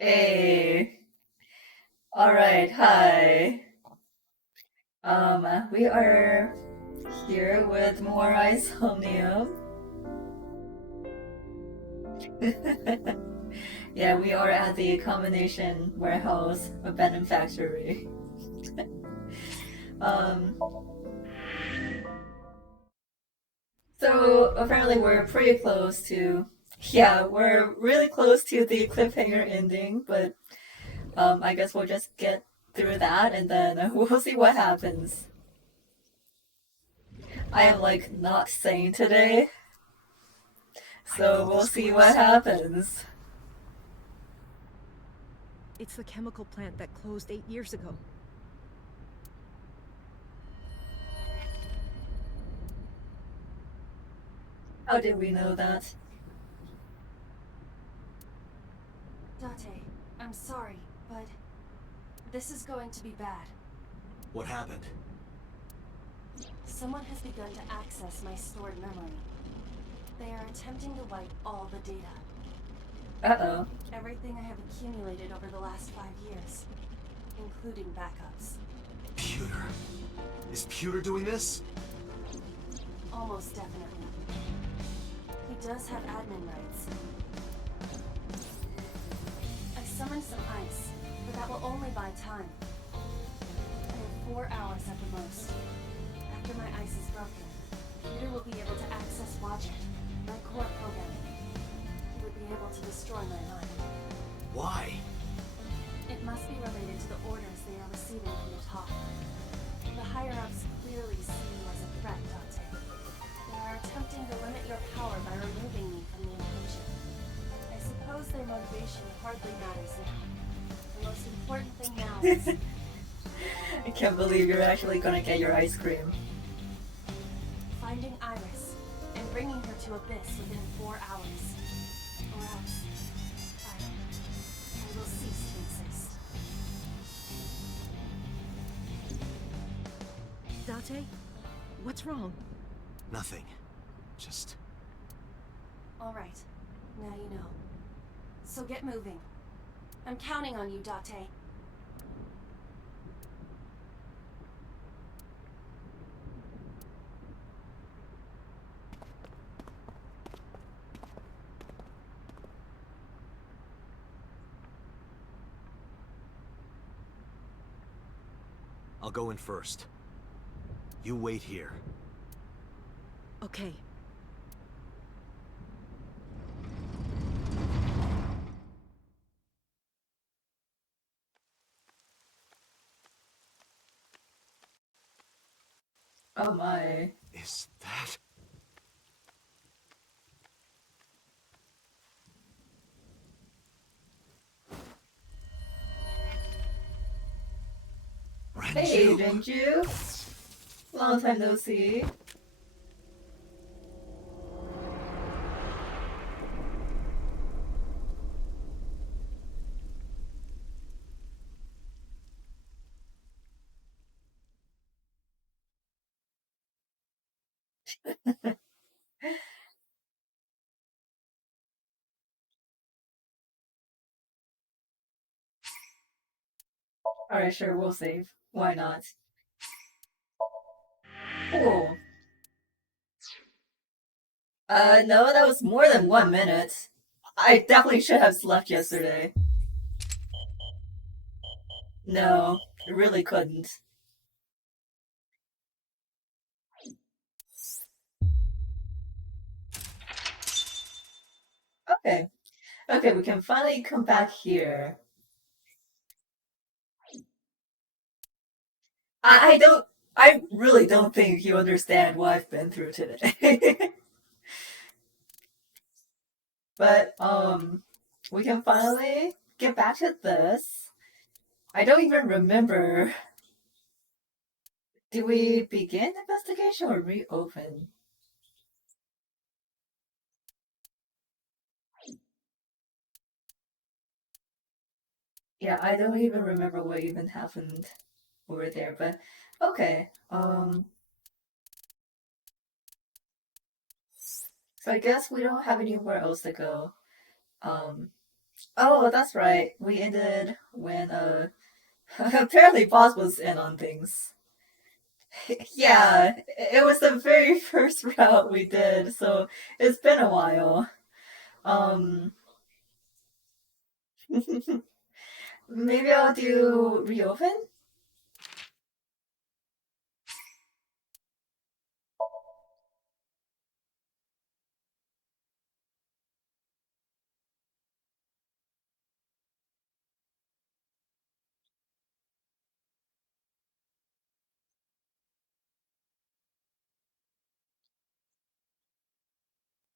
Hey, all right, hi. We are here with more Isomnium. Yeah, we are at the combination warehouse abandoned factory. um, so apparently we're pretty close to, yeah, we're really close to the cliffhanger ending, but I guess we'll just get through that and then we'll see what happens. I am like not sane today, so we'll see what happens. It's the chemical plant that closed 8 years ago. How did we know that? Date, I'm sorry, but this is going to be bad. What happened? Someone has begun to access my stored memory. They are attempting to wipe all the data. Uh-oh. Everything I have accumulated over the last 5 years, including backups. Pewter. Is Pewter doing this? Almost definitely. He does have admin rights. I summoned some ice, but that will only buy time. I have 4 hours at the most. After my ice is broken, Peter will be able to access Logic, my core programming. He would be able to destroy my mind. Why? It must be related to the orders they are receiving from the top. The higher-ups clearly see you as a threat, Dante. They are attempting to limit your power by removing me from the equation. I suppose their motivation hardly matters now. The most important thing now is I can't believe you're actually gonna get your ice cream. finding Iris and bringing her to Abyss within 4 hours. Or else, I will cease to exist. Date? What's wrong? Nothing. Just... All right, now you know. So get moving. I'm counting on you, Date. I'll go in first. You wait here. Okay. Oh my. Is that... Hey, Renju? didn't you? Long time no see. Alright, sure, we'll save. Why not? Cool. No, that was more than 1 minute. I definitely should have slept yesterday. No, I really couldn't. Okay. Okay, we can finally come back here. I don't. I really don't think you understand what I've been through today. But, we can finally get back to this. I don't even remember. Did we begin investigation or reopen? Yeah, I don't even remember what even happened over there, but okay. So I guess we don't have anywhere else to go. Um, oh, that's right. We ended when apparently Boss was in on things. Yeah, it was the very first route we did, so it's been a while. Um, maybe I'll do reopen.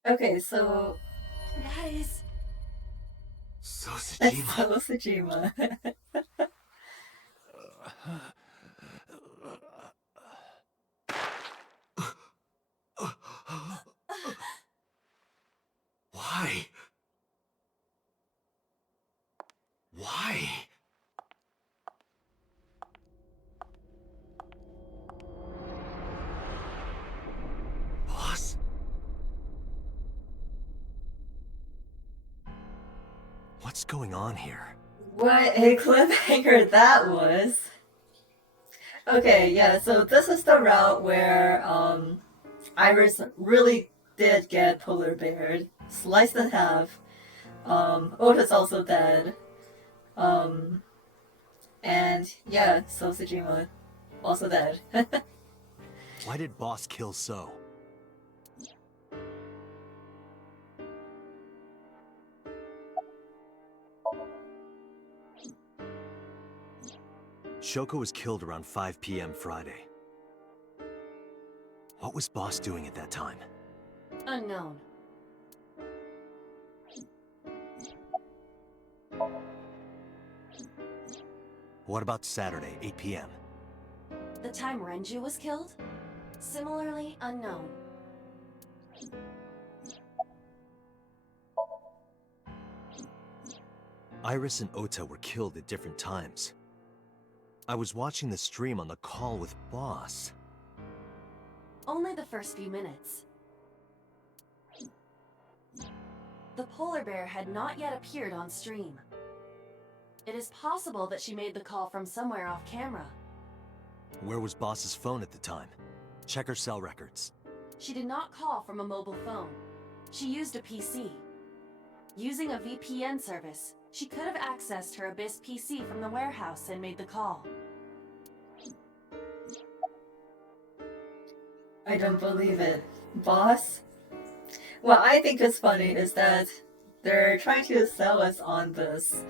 Okay, so That is... that's Sosajima. so Sejima. Why? Why? What's going on here? What a cliffhanger that was. Okay, yeah, so this is the route where Iris really did get polar beared, sliced in half. Ota's also dead. Um, and yeah, so Sejima also dead. Why did Boss kill So? Shoko was killed around 5 p.m. Friday. What was Boss doing at that time? Unknown. What about Saturday, 8 p.m.? The time Renju was killed? Similarly unknown. Iris and Ota were killed at different times. I was watching the stream on the call with Boss. Only the first few minutes. The polar bear had not yet appeared on stream. It is possible that she made the call from somewhere off camera. Where was Boss's phone at the time? Check her cell records. She did not call from a mobile phone. She used a PC. Using a VPN service, she could have accessed her Abyss PC from the warehouse and made the call. I don't believe it. Boss? What I think is funny is that they're trying to sell us on this,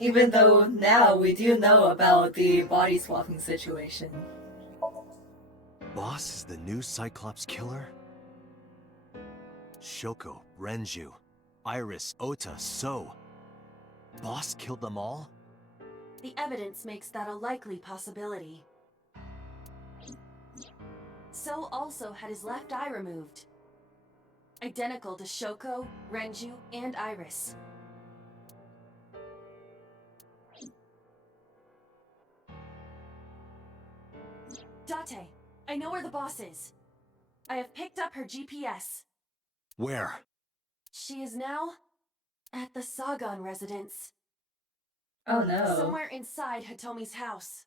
even though now we do know about the body swapping situation. Boss is the new Cyclops killer? Shoko, Renju, Iris, Ota, So. Boss killed them all? The evidence makes that a likely possibility. So also had his left eye removed. Identical to Shoko, Renju, and Iris. Date, I know where the boss is. I have picked up her GPS. Where? She is now at the Sagan residence. Oh no. Somewhere inside Hitomi's house.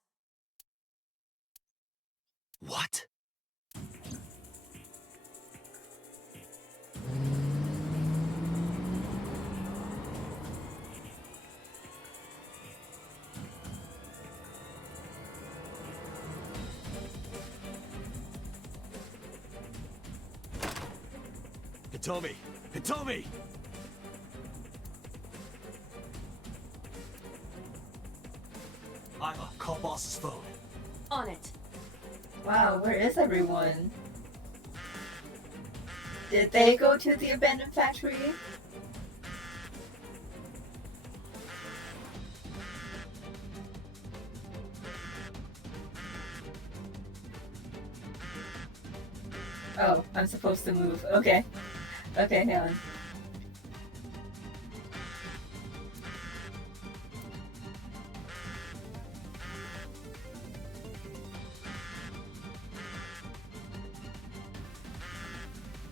What? Hitomi! Hitomi! I'ma call Boss's phone. On it. Wow, where is everyone? Did they go to the abandoned factory? Oh, I'm supposed to move. Okay. Okay, hang on.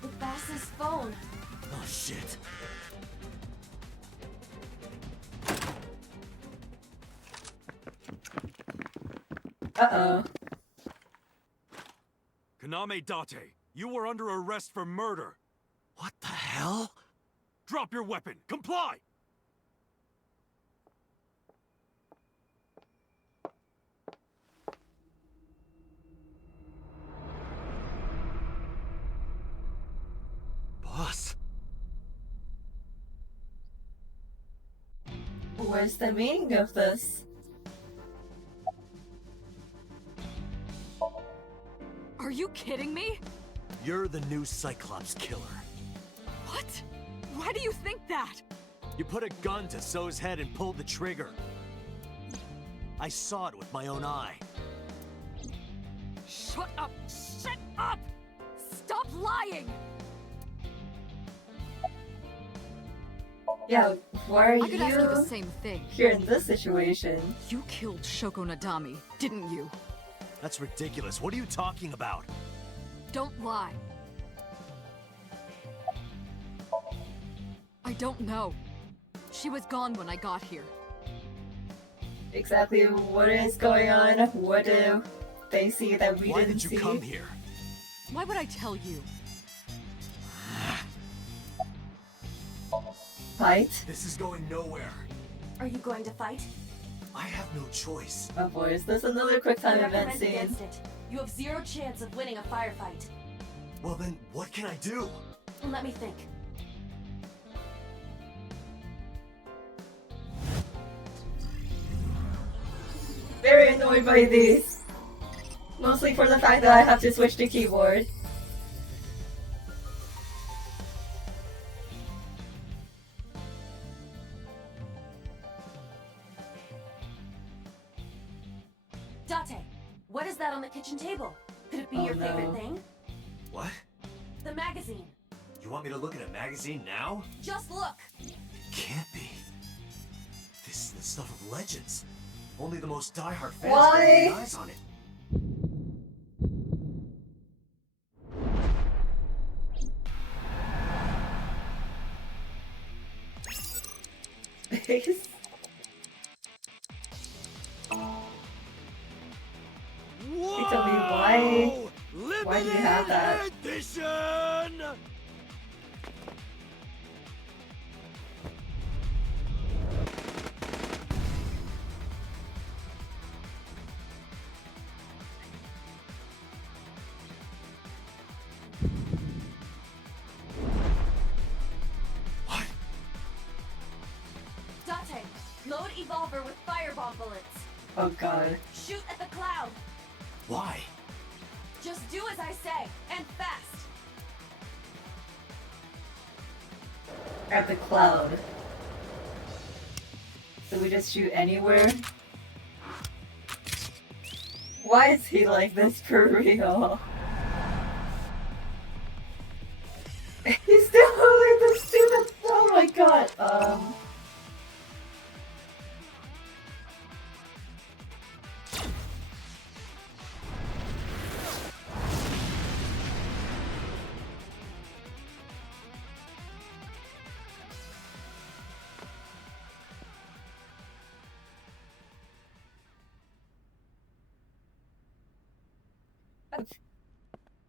The boss's phone. Oh shit. Uh-oh. Kaname Date, you were under arrest for murder. What the hell? Drop your weapon. Comply! Boss? What's the meaning of this? Are you kidding me? You're the new Cyclops killer. What? Why do you think that? You put a gun to So's head and pulled the trigger. I saw it with my own eye. Shut up! Shut up! Stop lying! Yeah, why are I could ask you the you same thing. here in this situation? You killed Shoko Nadami, didn't you? That's ridiculous. What are you talking about? Don't lie. I don't know. She was gone when I got here. Exactly what is going on? What do they see that we Why didn't did you see? come here? Why would I tell you? Fight? This is going nowhere. Are you going to fight? I have no choice. Oh boys, there's another quick time I event recommend scene. against it. You have zero chance of winning a firefight. Well then, what can I do? Let me think. Very annoyed by these. Mostly for the fact that I have to switch to keyboard. Date, what is that on the kitchen table? Could it be Oh, your no. favorite thing? What? The magazine. You want me to look at a magazine now? Just look. Can't be. This is the stuff of legends. Only the most diehard fans Why? can lay eyes on it. Face. Whoa! tell me why do you have that? Limited edition! What? Date, load Evolver with firebomb bullets. Oh god. Shoot at the cloud. Why? Just do as I say, and fast. At the cloud. So we just shoot anywhere? Why is he like this for real? He's still like this stupid. Oh my god.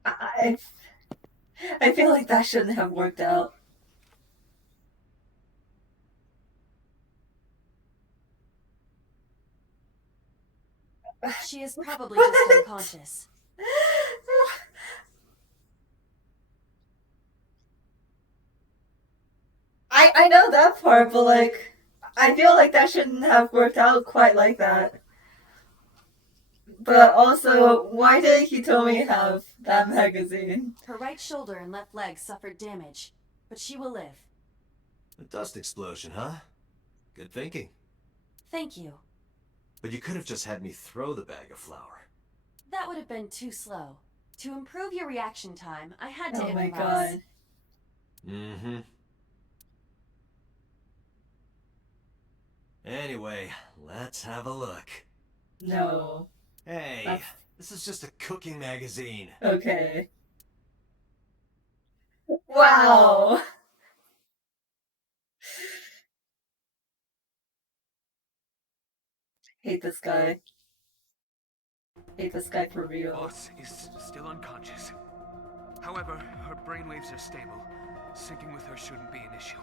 I, I feel like that shouldn't have worked out. She is probably just What? unconscious. I know that part, but like, I feel like that shouldn't have worked out quite like that. But also, why did Hitomi have that magazine? Her right shoulder and left leg suffered damage, but she will live. A dust explosion, huh? Good thinking. Thank you. But you could have just had me throw the bag of flour. That would have been too slow. To improve your reaction time, I had to Oh my improvise. god. Mm-hmm. Anyway, let's have a look. No. Hey, That's- this is just a cooking magazine. Okay. Wow. Hate this guy. Hate this guy for real. Boss is still unconscious. However, her brainwaves are stable. Syncing with her shouldn't be an issue.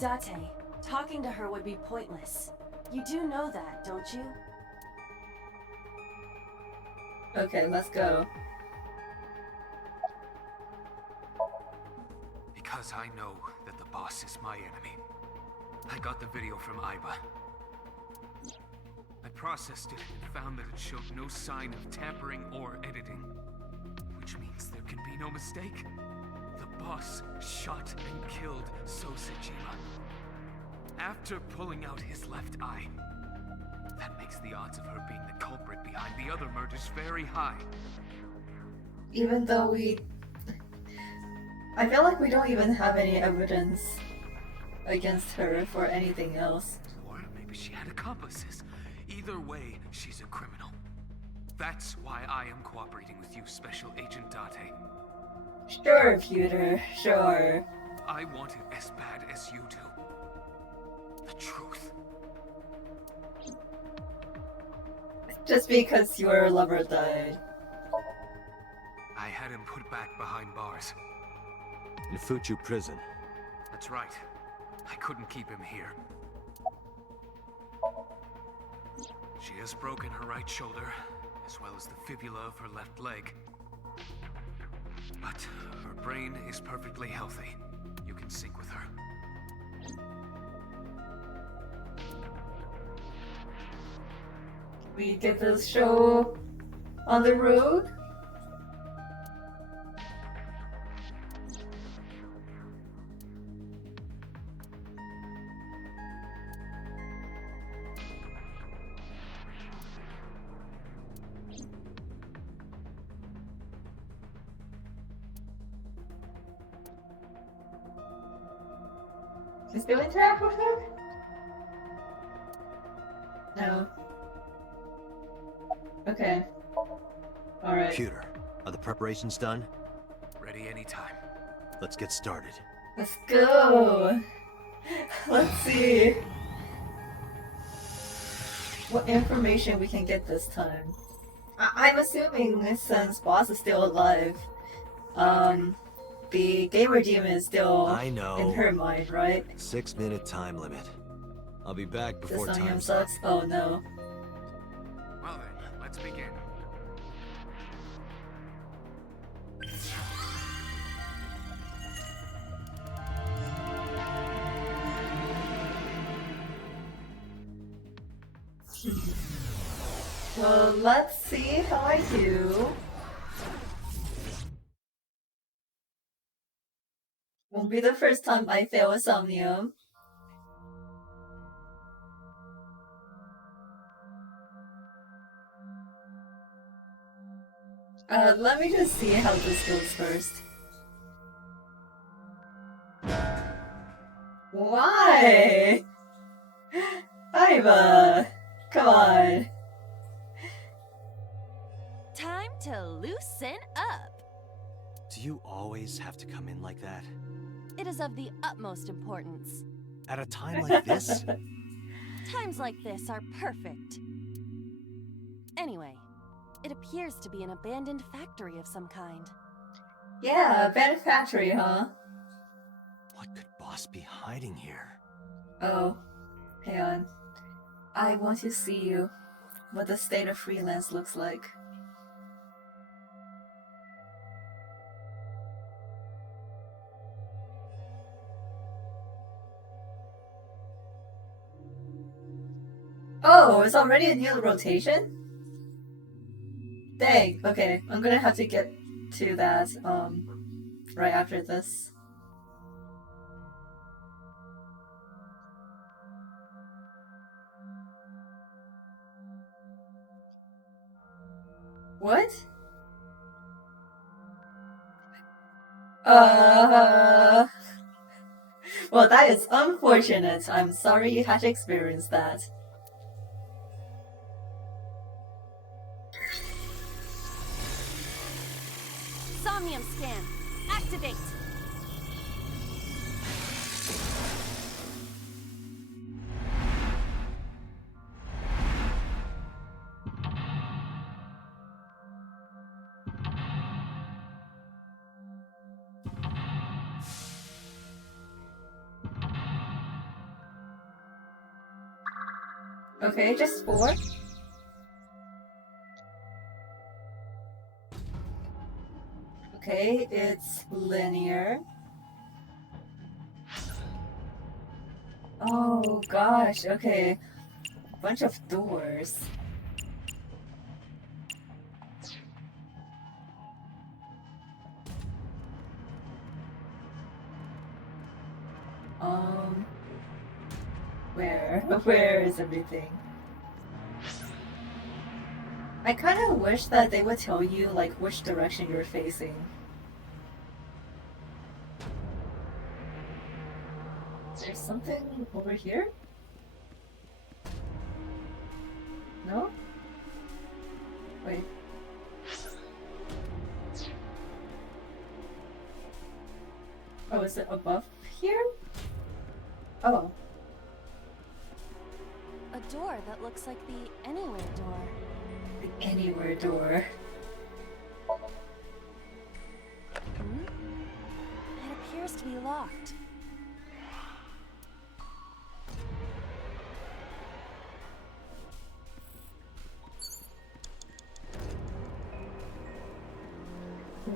Date, talking to her would be pointless. You do know that, don't you? Okay, let's go. Because I know that the boss is my enemy. I got the video from ID.A. I processed it and found that it showed no sign of tampering or editing. Which means there can be no mistake. The boss shot and killed Sosejima. After pulling out his left eye. That makes the odds of her being the culprit behind the other murders very high. Even though I feel like we don't even have any evidence against her for anything else. Or maybe she had accomplices. Either way, she's a criminal. That's why I am cooperating with you, Special Agent Date. Sure, Peter, sure. I want it as bad as you do. The truth. Just because your lover died. I had him put back behind bars. In Fuchu prison. That's right. I couldn't keep him here. She has broken her right shoulder, as well as the fibula of her left leg. But her brain is perfectly healthy. You can sync with her. We get this show on the road. You still interact with her? No. Okay. Alright. Computer, are the preparations done? Ready anytime. Let's get started. Let's go! Let's see what information we can get this time. I'm assuming since boss is still alive, the gamer demon is still I know. in her mind, right? 6-minute time limit. I'll be back The before Somnium time's up. sucks. Oh no. Well then, let's begin. Well, let's see how I do. Won't be the first time I fail a Somnium. Let me just see how this goes first. Why? Iva! Come on. Time to loosen up. Do you always have to come in like that? It is of the utmost importance. At a time like this? Times like this are perfect. Anyway, it appears to be an abandoned factory of some kind. Yeah, abandoned factory, huh? What could Boss be hiding here? Oh, hang on. I want to see you. What the state of freelance looks like. Oh, it's already a new rotation? Dang, okay. I'm gonna have to get to that, right after this. What? Well, that is unfortunate. I'm sorry you had to experience that. Somnium scan. Activate. Okay, just 4. Okay, it's linear. Oh gosh, okay. Bunch of doors. Where? Where is everything? I kind of wish that they would tell you, like, which direction you're facing. There's something over here? No? Wait. Was it above here? Oh. A door that looks like the anywhere door. The anywhere door. Hmm? It appears to be locked.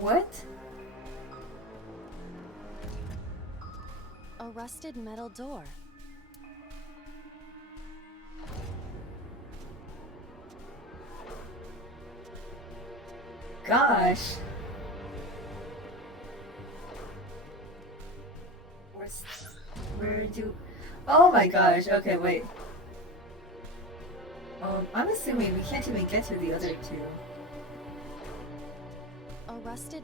What? A rusted metal door. Gosh. Where do... Oh my gosh, okay, wait. I'm assuming we can't even get to the other two. A rusted...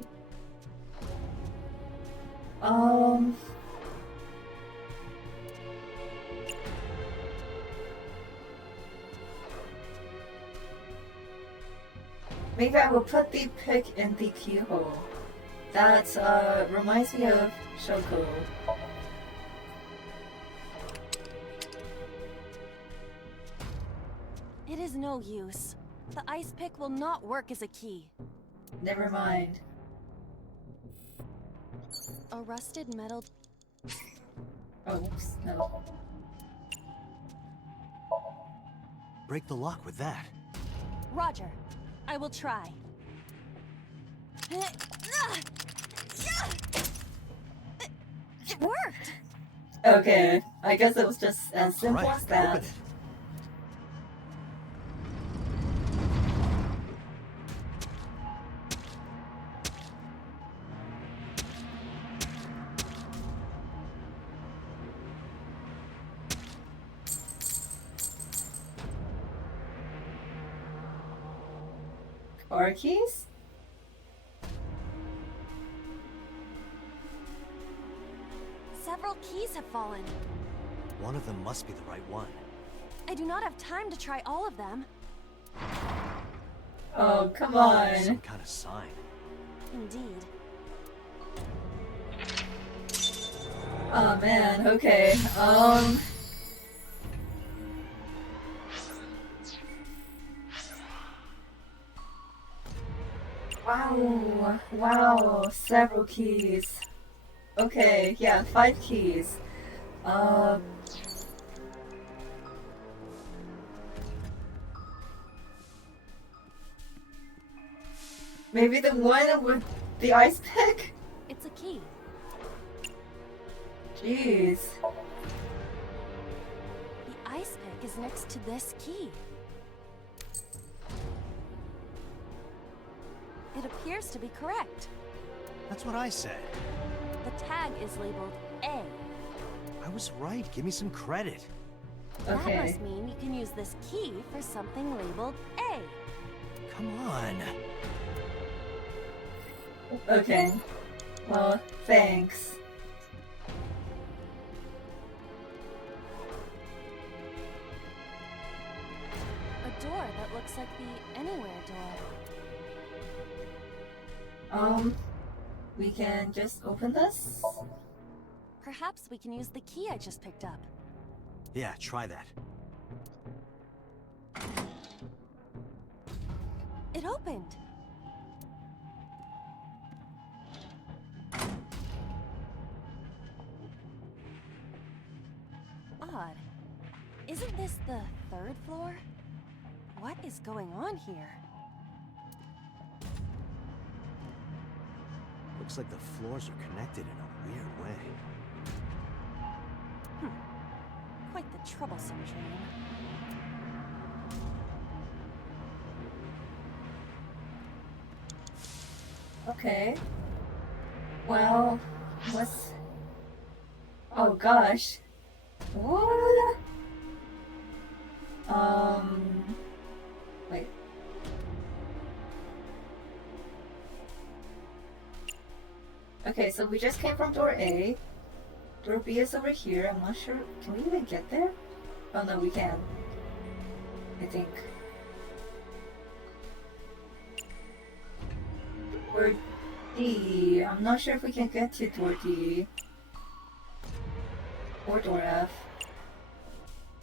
Maybe I will put the pick in the keyhole. That, reminds me of Shoko. It is no use. The ice pick will not work as a key. Never mind. A rusted metal... Oh, oops, no. Break the lock with that. Roger. I will try. It worked! Okay, I guess it was just as simple Right, as that. open it. Car keys? Several keys have fallen. One of them must be the right one. I do not have time to try all of them. Oh, come on. Some kind of sign. Indeed. Oh man, okay. Wow, wow, several keys. Okay, yeah, 5 keys. Maybe the one with the ice pick? It's a key. Jeez. The ice pick is next to this key. It appears to be correct. That's what I said. The tag is labeled A. I was right. Give me some credit. That Okay. must mean you can use this key for something labeled A. Come on. Okay. Well, thanks. A door that looks like the anywhere door. We can just open this? Perhaps we can use the key I just picked up. Yeah, try that. It opened. Odd. Isn't this the 3rd floor? What is going on here? Looks like the floors are connected in a weird way. Quite the troublesome dream. Okay. Well, what's... Oh gosh. What? Wait. Okay, so we just came from door A. Door B is over here. I'm not sure. Can we even get there? Oh no, we can. I think. Door D. I'm not sure if we can get to door D. or door F.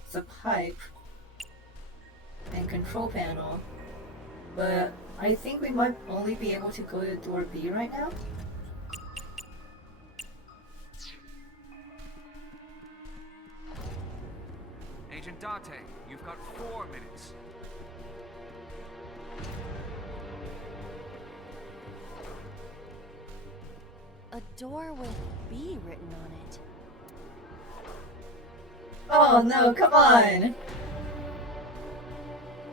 It's a pipe and control panel. But I think we might only be able to go to door B right now. Agent Date, you've got 4 minutes. A door with B written on it. Oh no, come on!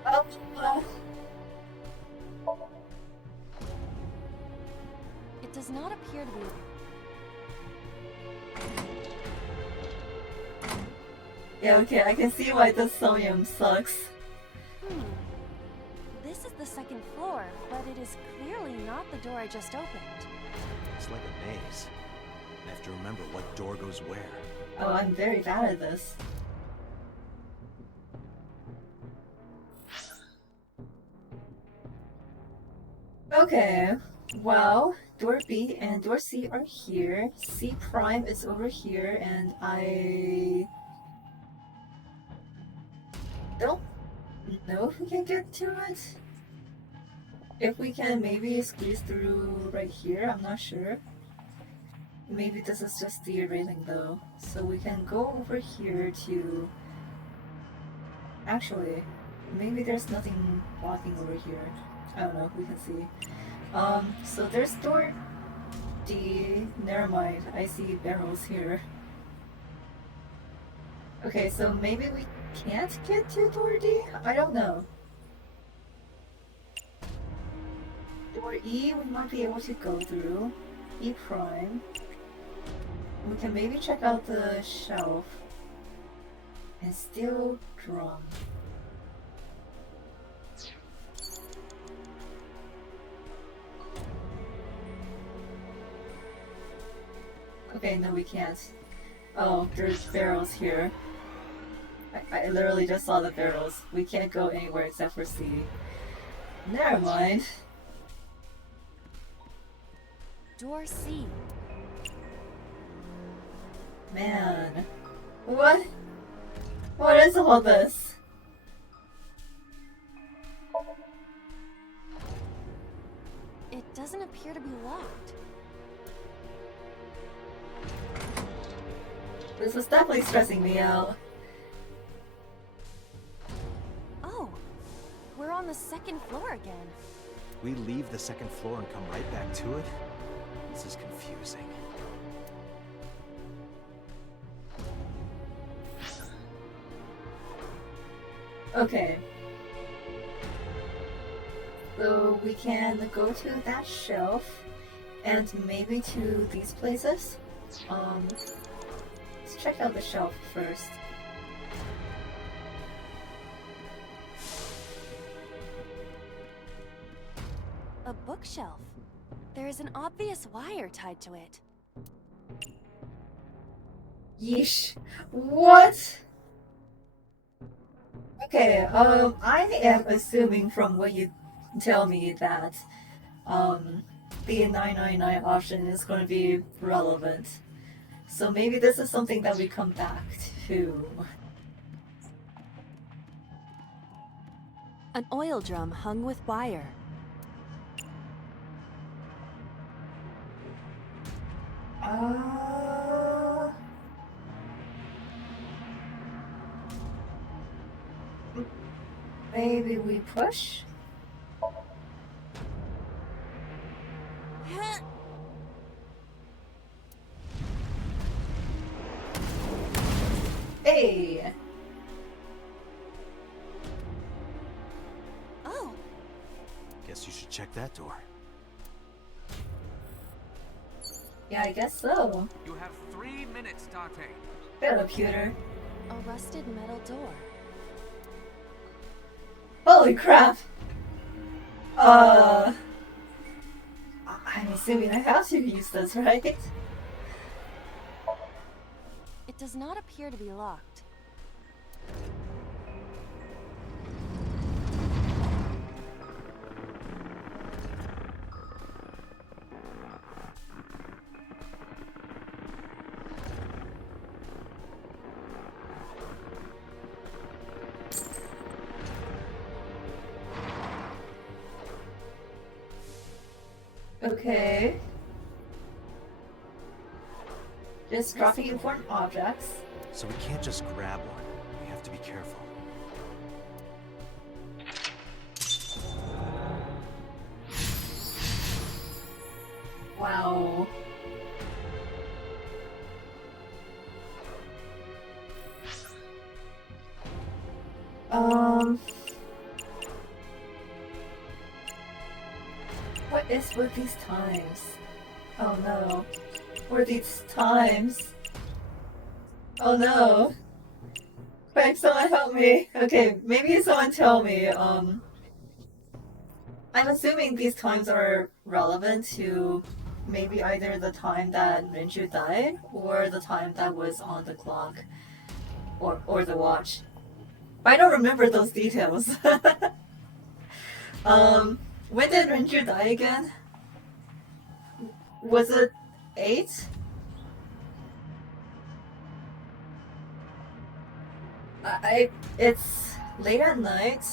Oh, It does not appear to be. yeah, okay, I can see why the Somnium sucks. This is the second floor, but it is clearly not the door I just opened. It's like a maze. I have to remember what door goes where. Oh, I'm very bad at this. Okay, well, door B and door C are here. C prime is over here, and I don't know if we can get to it. If we can maybe squeeze through right here, I'm not sure. Maybe this is just the railing though. So we can go over here to... Actually, maybe there's nothing blocking over here. I don't know, we can see. So there's door D. Never mind, I see barrels here. Okay, so maybe we can't get to door D? I don't know. Door E we might be able to go through. E prime. We can maybe check out the shelf. And steel drum. Okay, no we can't. Oh, there's barrels here. I literally just saw the barrels. We can't go anywhere except for C. Never mind. Door C. Man. What? What is all this? It doesn't appear to be locked. This is definitely stressing me out. Oh, we're on the second floor again. We leave the second floor and come right back to it? This is confusing. Okay. So we can go to that shelf and maybe to these places. Let's check out the shelf first. A bookshelf. There is an obvious wire tied to it. Yeesh. What? Okay, I am assuming from what you tell me that, the 999 option is going to be relevant. So maybe this is something that we come back to. An oil drum hung with wire. Maybe we push? Hey! Oh, Guess you should check that door. Yeah, I guess so. You have 3 minutes, Date. Hello, Pewter. a rusted metal door. Holy crap! I'm assuming I have to use this, right? It does not appear to be locked. Okay. Just dropping important objects. So we can't just grab one. We have to be careful. Wow. What is with these times? Oh no. What are these times? Oh no. Quick, someone help me. Okay, maybe someone tell me. I'm assuming these times are relevant to maybe either the time that Renju died or the time that was on the clock or the watch. I don't remember those details. When did Renju die again? Was it 8? It's late at night.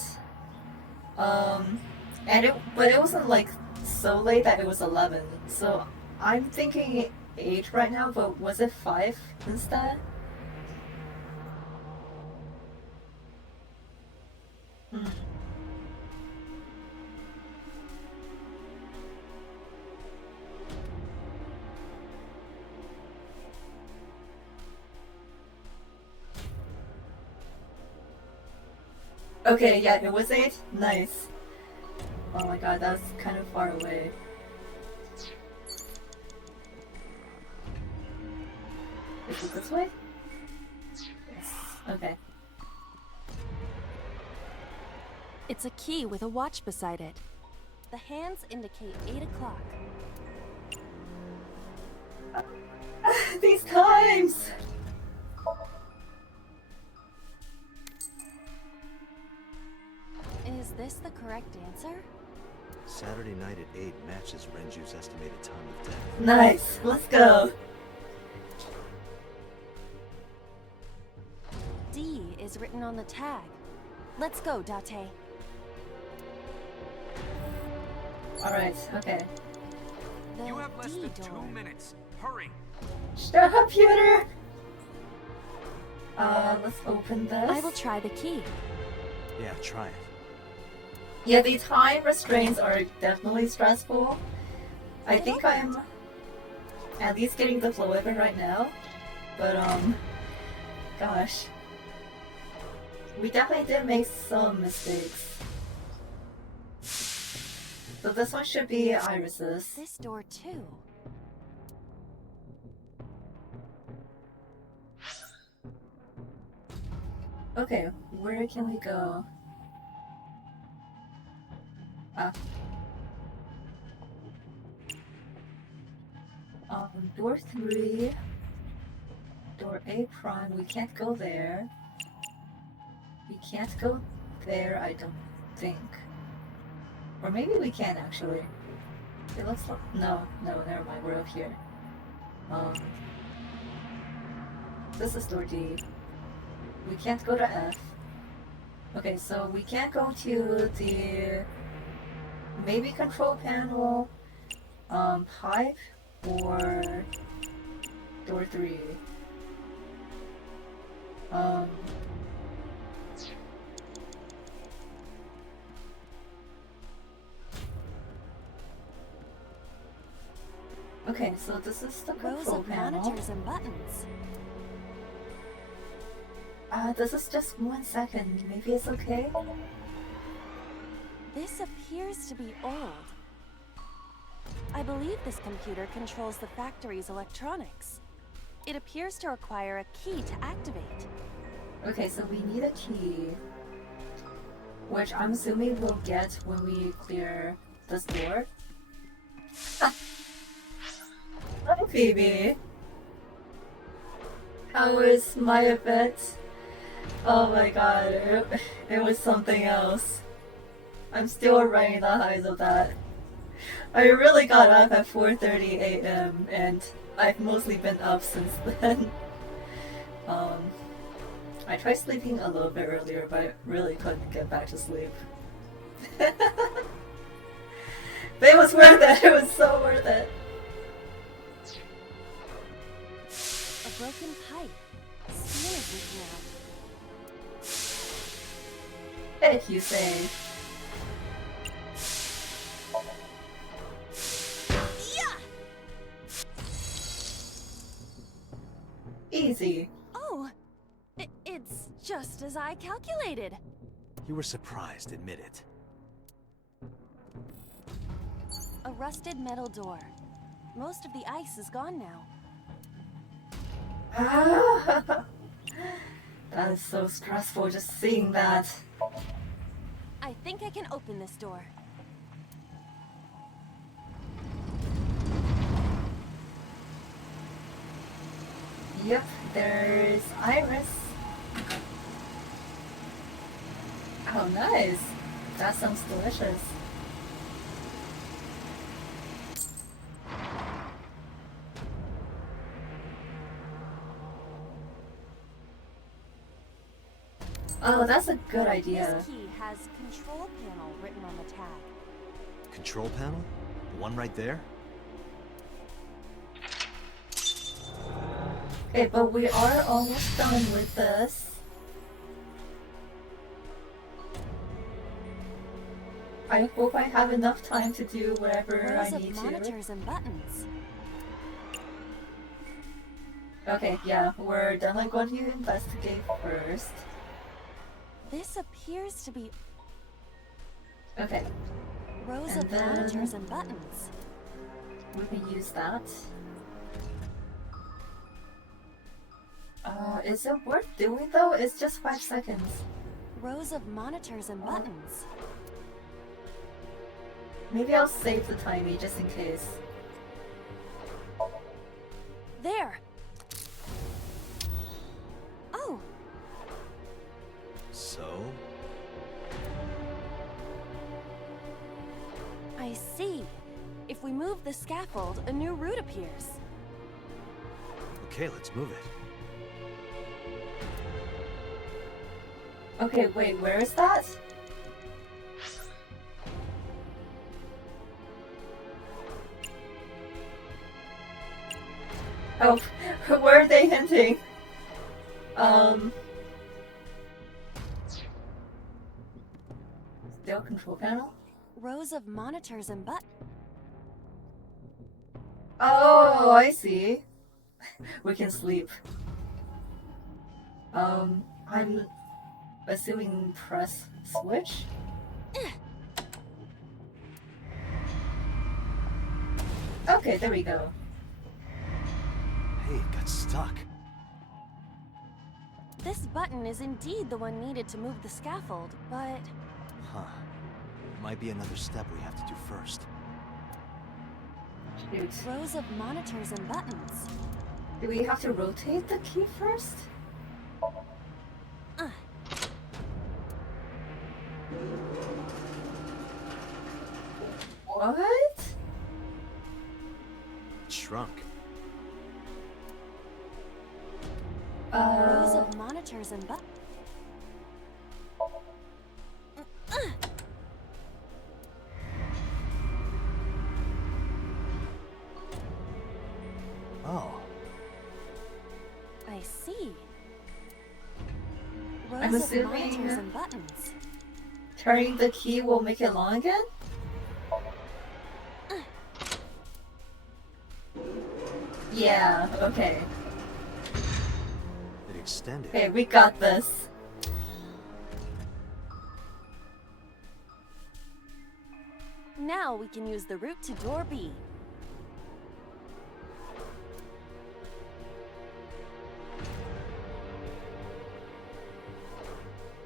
But it wasn't like so late that it was 11. So I'm thinking 8 right now, but was it 5 instead? Hmm. Okay, yeah, it was 8. Nice. Oh my god, that's kind of far away. Is it this way? Yes. Okay. It's a key with a watch beside it. The hands indicate 8 o'clock. These times! Is this the correct answer? Saturday night at 8 matches Renju's estimated time of death. Nice, let's go. D is written on the tag. Let's go, Date. Alright, okay. The You have less D than door. 2 minutes. Hurry. Shut up, Pewter! Let's open this. I will try the key. Yeah, try it. Yeah, the time restraints are definitely stressful. I think I'm at least getting the flow of it right now. But, gosh. We definitely did make some mistakes. So this one should be Iris's. This door too. Okay, where can we go? Door 3. Door A prime, we can't go there. We can't go there, I don't think. Or maybe we can actually. It looks like... No, never mind, we're up here. This is door D. We can't go to F. Okay, so we can't go to the... maybe control panel, pipe, or door 3. Okay, so this is the Rows control of panel. monitors and buttons. This is just 1 second. Maybe it's okay? This appears to be old. I believe this computer controls the factory's electronics. It appears to require a key to activate. Okay, so we need a key. Which I'm assuming we'll get when we clear this door. Hi, Phoebe. How was my event? Oh my god, it was something else. I'm still riding the highs of that. I really got up at 4:30 a.m. and I've mostly been up since then. I tried sleeping a little bit earlier, but I really couldn't get back to sleep. But it was worth it. It was so worth it. A broken pipe. Steam is leaking out. If you say. Easy. Oh, it's just as I calculated. You were surprised, admit it. A rusted metal door. Most of the ice is gone now. That is so stressful just seeing that. I think I can open this door. Yep, there's Iris. Oh, nice. That sounds delicious. Oh, that's a good idea. This key has control panel written on the tag. Control panel? The one right there? Okay, but we are almost done with this. I hope I have enough time to do whatever Rows I of need to. monitors and buttons. Okay, yeah, we're definitely going to investigate first. This appears to be Okay, rows And of then- monitors and buttons. we can use that. Is it worth doing though? It's just 5 seconds. Rows of monitors and buttons. Maybe I'll save the timey just in case. There! Oh, So? I see. If we move the scaffold, a new route appears. Okay, let's move it. Okay, wait, where is that? Oh, where are they hinting? Still control panel? Rows of monitors and buttons. Oh, I see. We can sleep. I'm assuming press switch? Okay, there we go. Hey, it got stuck. This button is indeed the one needed to move the scaffold, but Huh. Might be another step we have to do first. Shoot. rows of monitors and buttons. Do we have to rotate the key first? What? Shrunk. Rows of monitors and buttons. Oh. I see. I'm Rows of assuming- monitors and buttons. Turning the key will make it long again? Yeah, okay. It extended. Okay, we got this. Now we can use the route to door B.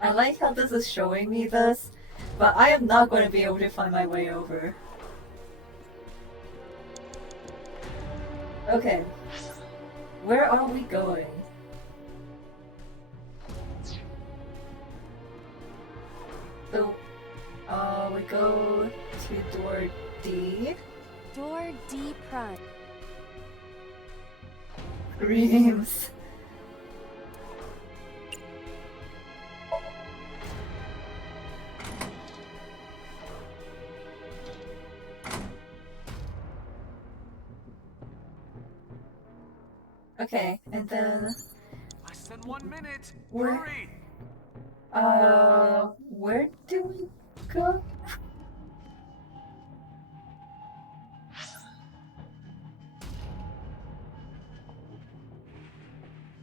I like how this is showing me this, but I am not going to be able to find my way over. Okay. Where are we going? So, we go to door D. Door D prime. Screams. Okay, and then Less than 1 minute. Where- Hurry! where do we go?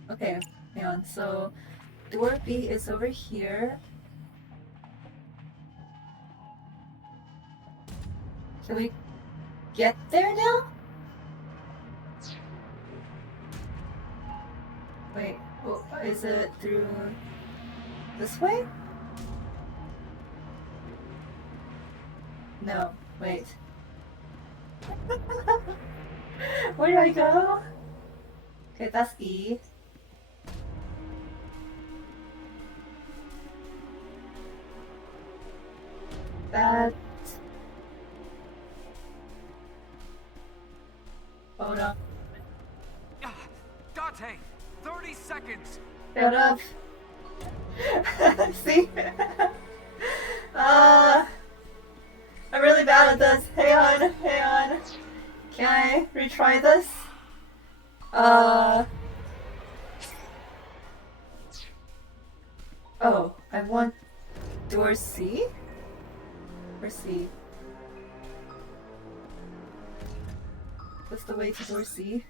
Okay, hang on. So door B is over here. Can we get there now? Wait, oh, is it through this way? No, wait. Where do I go? Okay, that's E. That. Hold on. Ah, Date! 30 seconds! Shut up. See? I'm really bad at this. Hang on, hang on. Can I retry this? Oh, I want door C? Or C? What's the way to door C?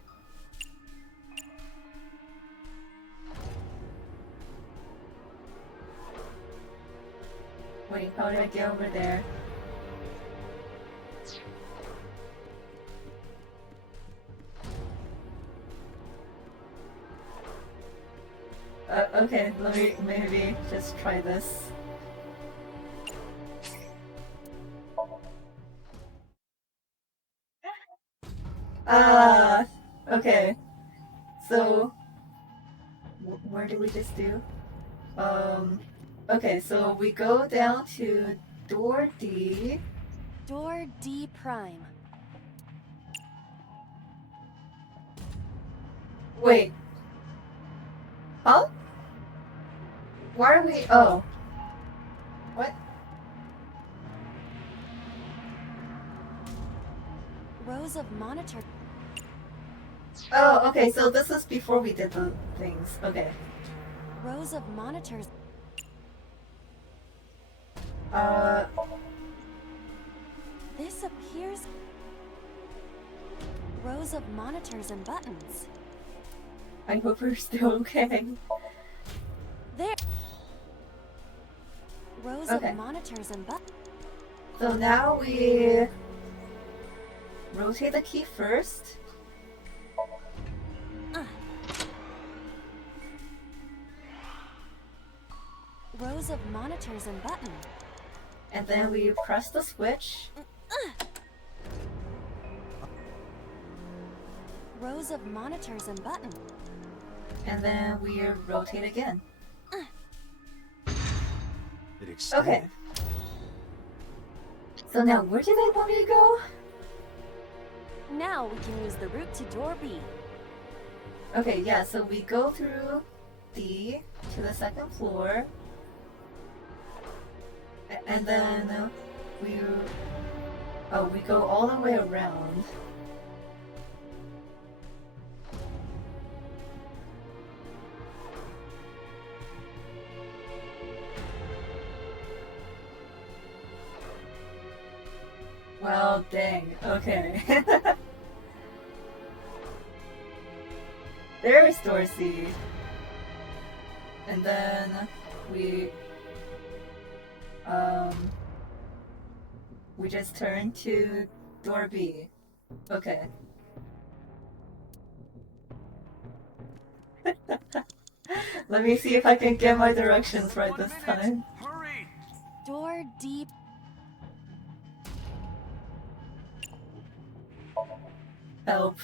Wait, how do I get over there? Okay, let me maybe just try this. Okay. So, where did we just do? Okay, so we go down to door D. Door D prime. Wait. Huh? Why are we? Oh. What? Rows of monitor. Oh, okay, so this is before we did the things. Okay. Rows of monitors. This appears. Rows of monitors and buttons. I hope we're still okay. There. Rows Okay. of monitors and buttons. So now we rotate the key first. Rows of monitors and buttons. And then we press the switch. Rows of monitors and buttons. And then we rotate again. It extended. Okay. So now where do they want me to go? Now we can use the route to door B. Okay, yeah, so we go through D to the second floor. And then we go all the way around. Well, dang. Okay. There's Dorsey. And then we just turn to door B. Okay. Let me see if I can get my directions right this time. Hurry! Door D. Help.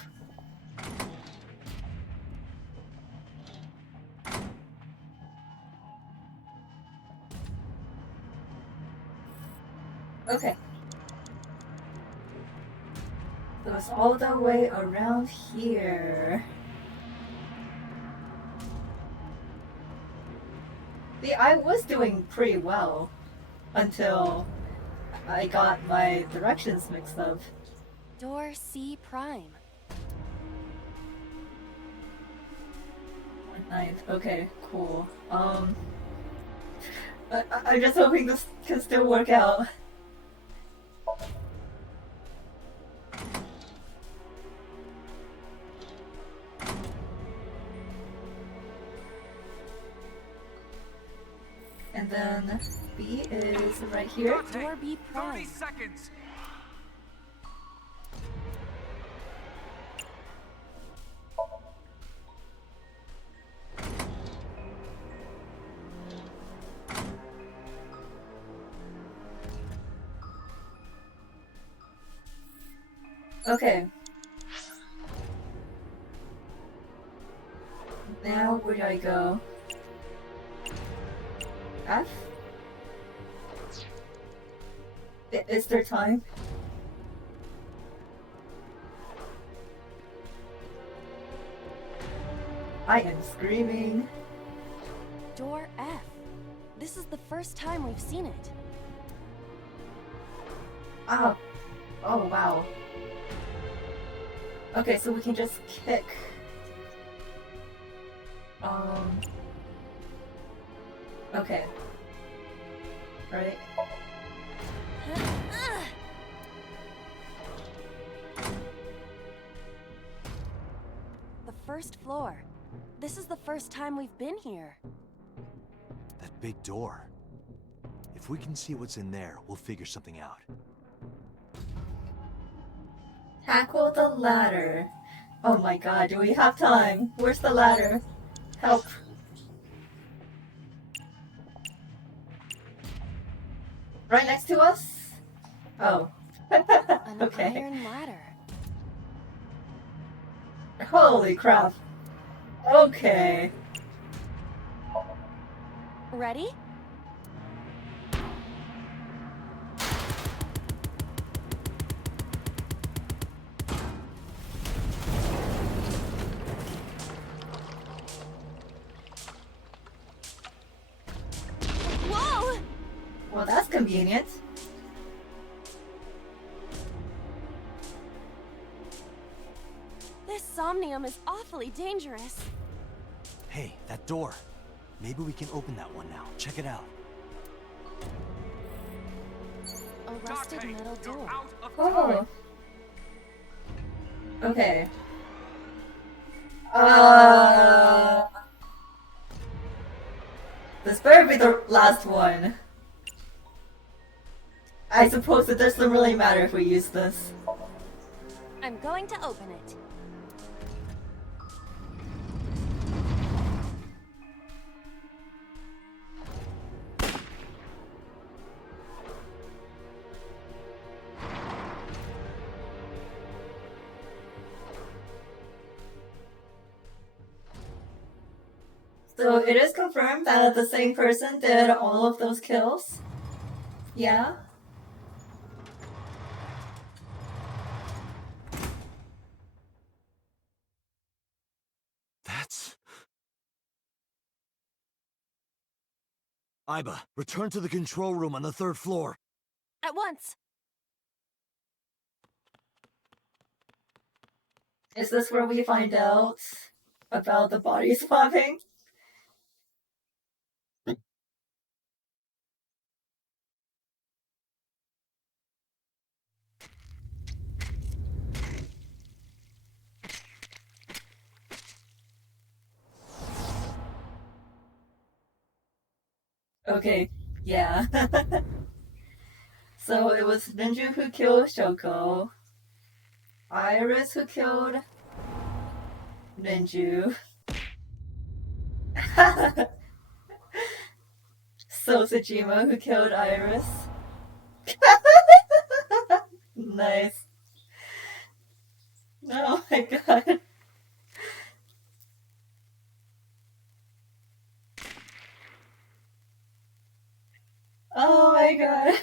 Okay. So it's all the way around here. See, I was doing pretty well until I got my directions mixed up. Door C prime. Ninth. Okay, cool. I'm just hoping this can still work out. And then B is right here. Door B 30 prime. seconds! Okay. Now where do I go? F? Is there time? I am screaming. Door F. This is the first time we've seen it. Ah. Oh, wow. Okay, so we can just kick. Okay. Right? The first floor. This is the first time we've been here. That big door. If we can see what's in there, we'll figure something out. Tackle the ladder. Oh my god, do we have time? Where's the ladder? Help. Right next to us? Oh. An Okay. iron ladder. Holy crap. Okay. Ready? Whoa! Well, that's convenient. This somnium is awfully dangerous. Hey, that door. Maybe we can open that one now. Check it out. A rusted Date, metal you're door. out of Oh. time. Okay. This better be the last one. I suppose it doesn't really matter if we use this. I'm going to open it. So it is confirmed that the same person did all of those kills? Yeah? That's... Iba, return to the control room on the 3rd floor. At once. Is this where we find out about the body swapping? Okay, yeah. So it was Ninja who killed Shoko, Iris who killed Ninju, Sosajima who killed Iris. Nice. Oh my god. Oh my god.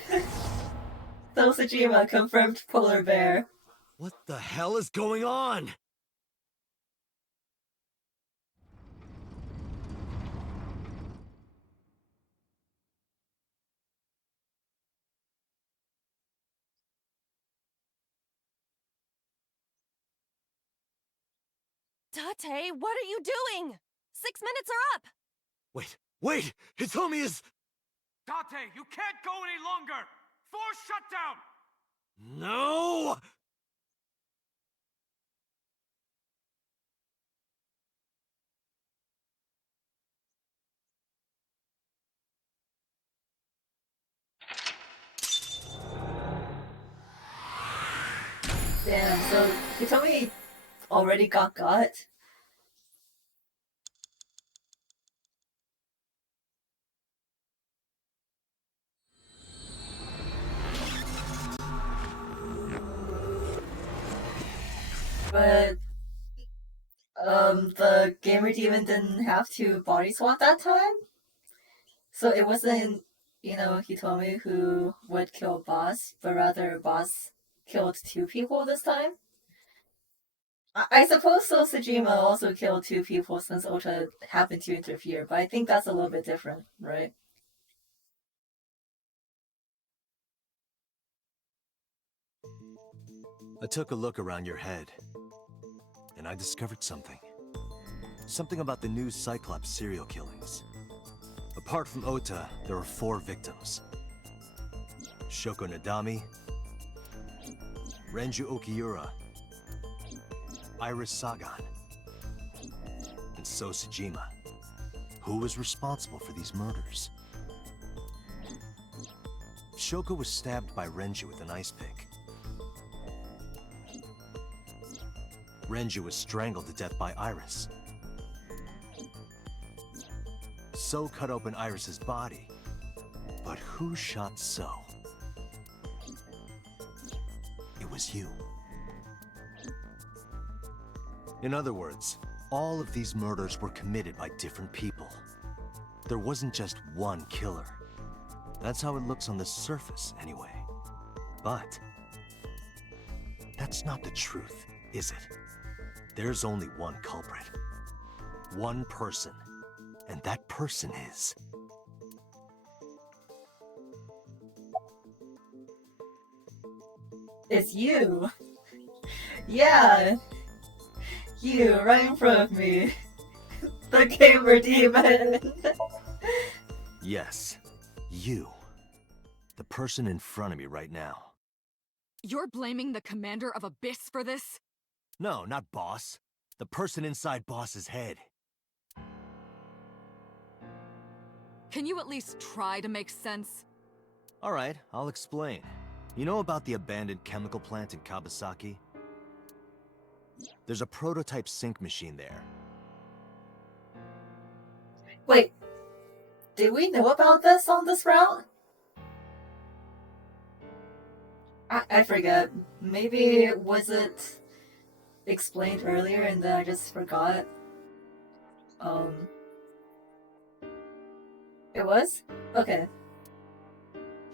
Sosajima confirmed polar bear. What the hell is going on? Tate, what are you doing? 6 minutes are up! Wait! Hitomi is... Date, you can't go any longer! Force shutdown! No! Damn, so you told me already got. But the gamer demon didn't have to body swap that time? So it wasn't, Hitomi who would kill Boss, but rather Boss killed two people this time? I suppose so Sejima also killed two people since Ota happened to interfere, but I think that's a little bit different, right? I took a look around your head, and I discovered something. Something about the new Cyclops serial killings. Apart from Ota, there are 4 victims. Shoko Nadami, Renju Okiura, Iris Sagan, and So Sejima. Who was responsible for these murders? Shoko was stabbed by Renju with an ice pick. Renju was strangled to death by Iris. So cut open Iris's body. But who shot So? It was you. In other words, all of these murders were committed by different people. There wasn't just one killer. That's how it looks on the surface, anyway. But that's not the truth, is it? There's only one culprit. One person. And that person is... It's you! Yeah! You, right in front of me. The gamer demon! Yes, you. The person in front of me right now. You're blaming the commander of Abyss for this? No, not Boss. The person inside Boss's head. Can you at least try to make sense? Alright, I'll explain. You know about the abandoned chemical plant in Kawasaki? There's a prototype sync machine there. Wait, did we know about this on this route? I forget. Maybe was it explained earlier and then I just forgot? It was? Okay.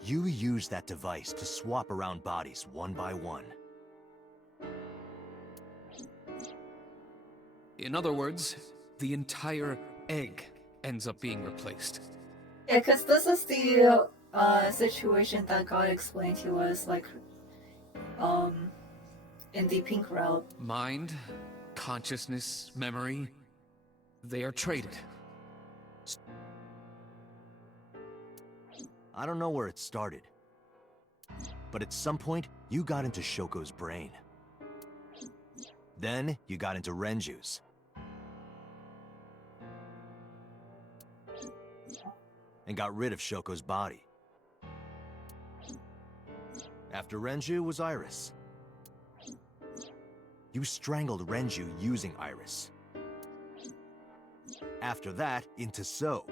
You use that device to swap around bodies one by one. In other words, the entire egg ends up being replaced. Yeah, because this is the situation that God explained to us, like, in the pink route. Mind, consciousness, memory, they are traded. I don't know where it started. But at some point, you got into Shoko's brain. Then, you got into Renju's. And got rid of Shoko's body. After Renju was Iris. You strangled Renju using Iris. After that, into So.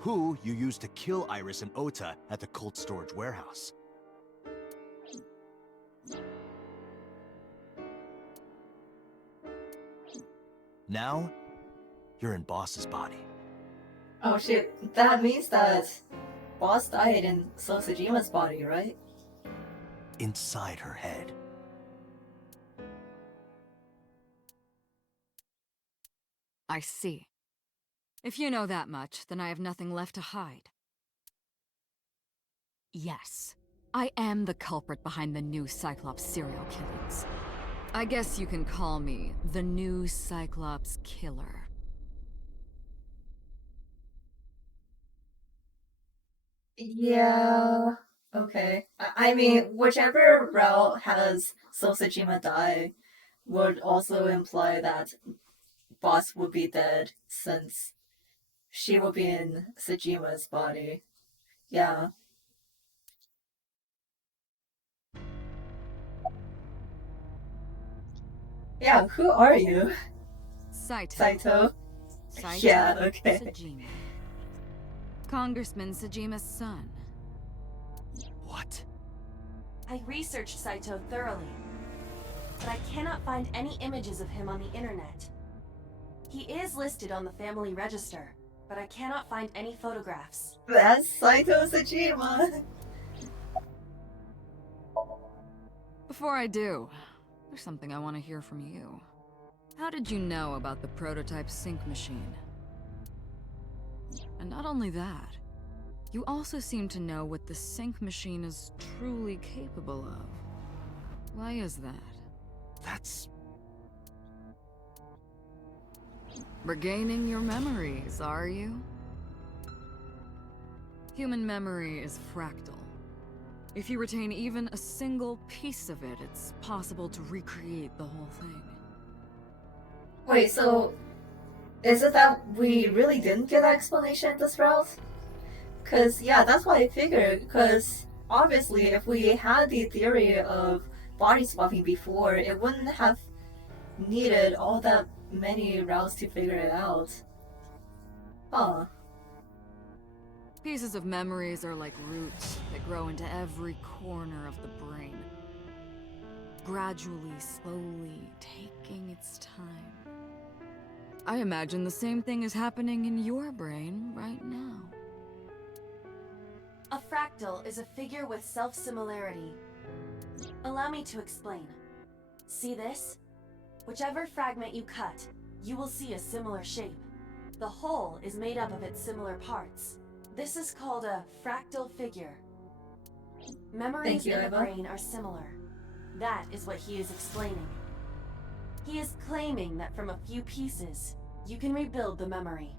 Who you used to kill Iris and Ota at the cold storage warehouse. Now, you're in Boss's body. Oh shit, that means that Boss died in So Sejima's body, right? Inside her head. I see. If you know that much, then I have nothing left to hide. Yes, I am the culprit behind the new Cyclops serial killings. I guess you can call me the new Cyclops killer. Yeah. Okay. I mean, whichever route has Sosajima die would also imply that Boss would be dead since she will be in Sajima's body. Yeah. Yeah, who are you? Saito. Saito? Saito Yeah, okay. Sajima. Congressman Sajima's son. What? I researched Saito thoroughly, but I cannot find any images of him on the internet. He is listed on the family register, but I cannot find any photographs. That's Saito Sajima. Before I do, there's something I want to hear from you. How did you know about the prototype sync machine? And not only that, you also seem to know what the sync machine is truly capable of. Why is that? That's... Regaining your memories, are you? Human memory is fractal. If you retain even a single piece of it, it's possible to recreate the whole thing. Wait, so is it that we really didn't get an explanation this route? Cause yeah, that's what I figured. Cause obviously, if we had the theory of body swapping before, it wouldn't have needed all that many routes to figure it out. Huh. Pieces of memories are like roots that grow into every corner of the brain. Gradually, slowly, taking its time. I imagine the same thing is happening in your brain right now. A fractal is a figure with self-similarity. Allow me to explain. See this? Whichever fragment you cut, you will see a similar shape. The whole is made up of its similar parts. This is called a fractal figure. Memories in the brain are similar. That is what he is explaining. He is claiming that from a few pieces, you can rebuild the memory.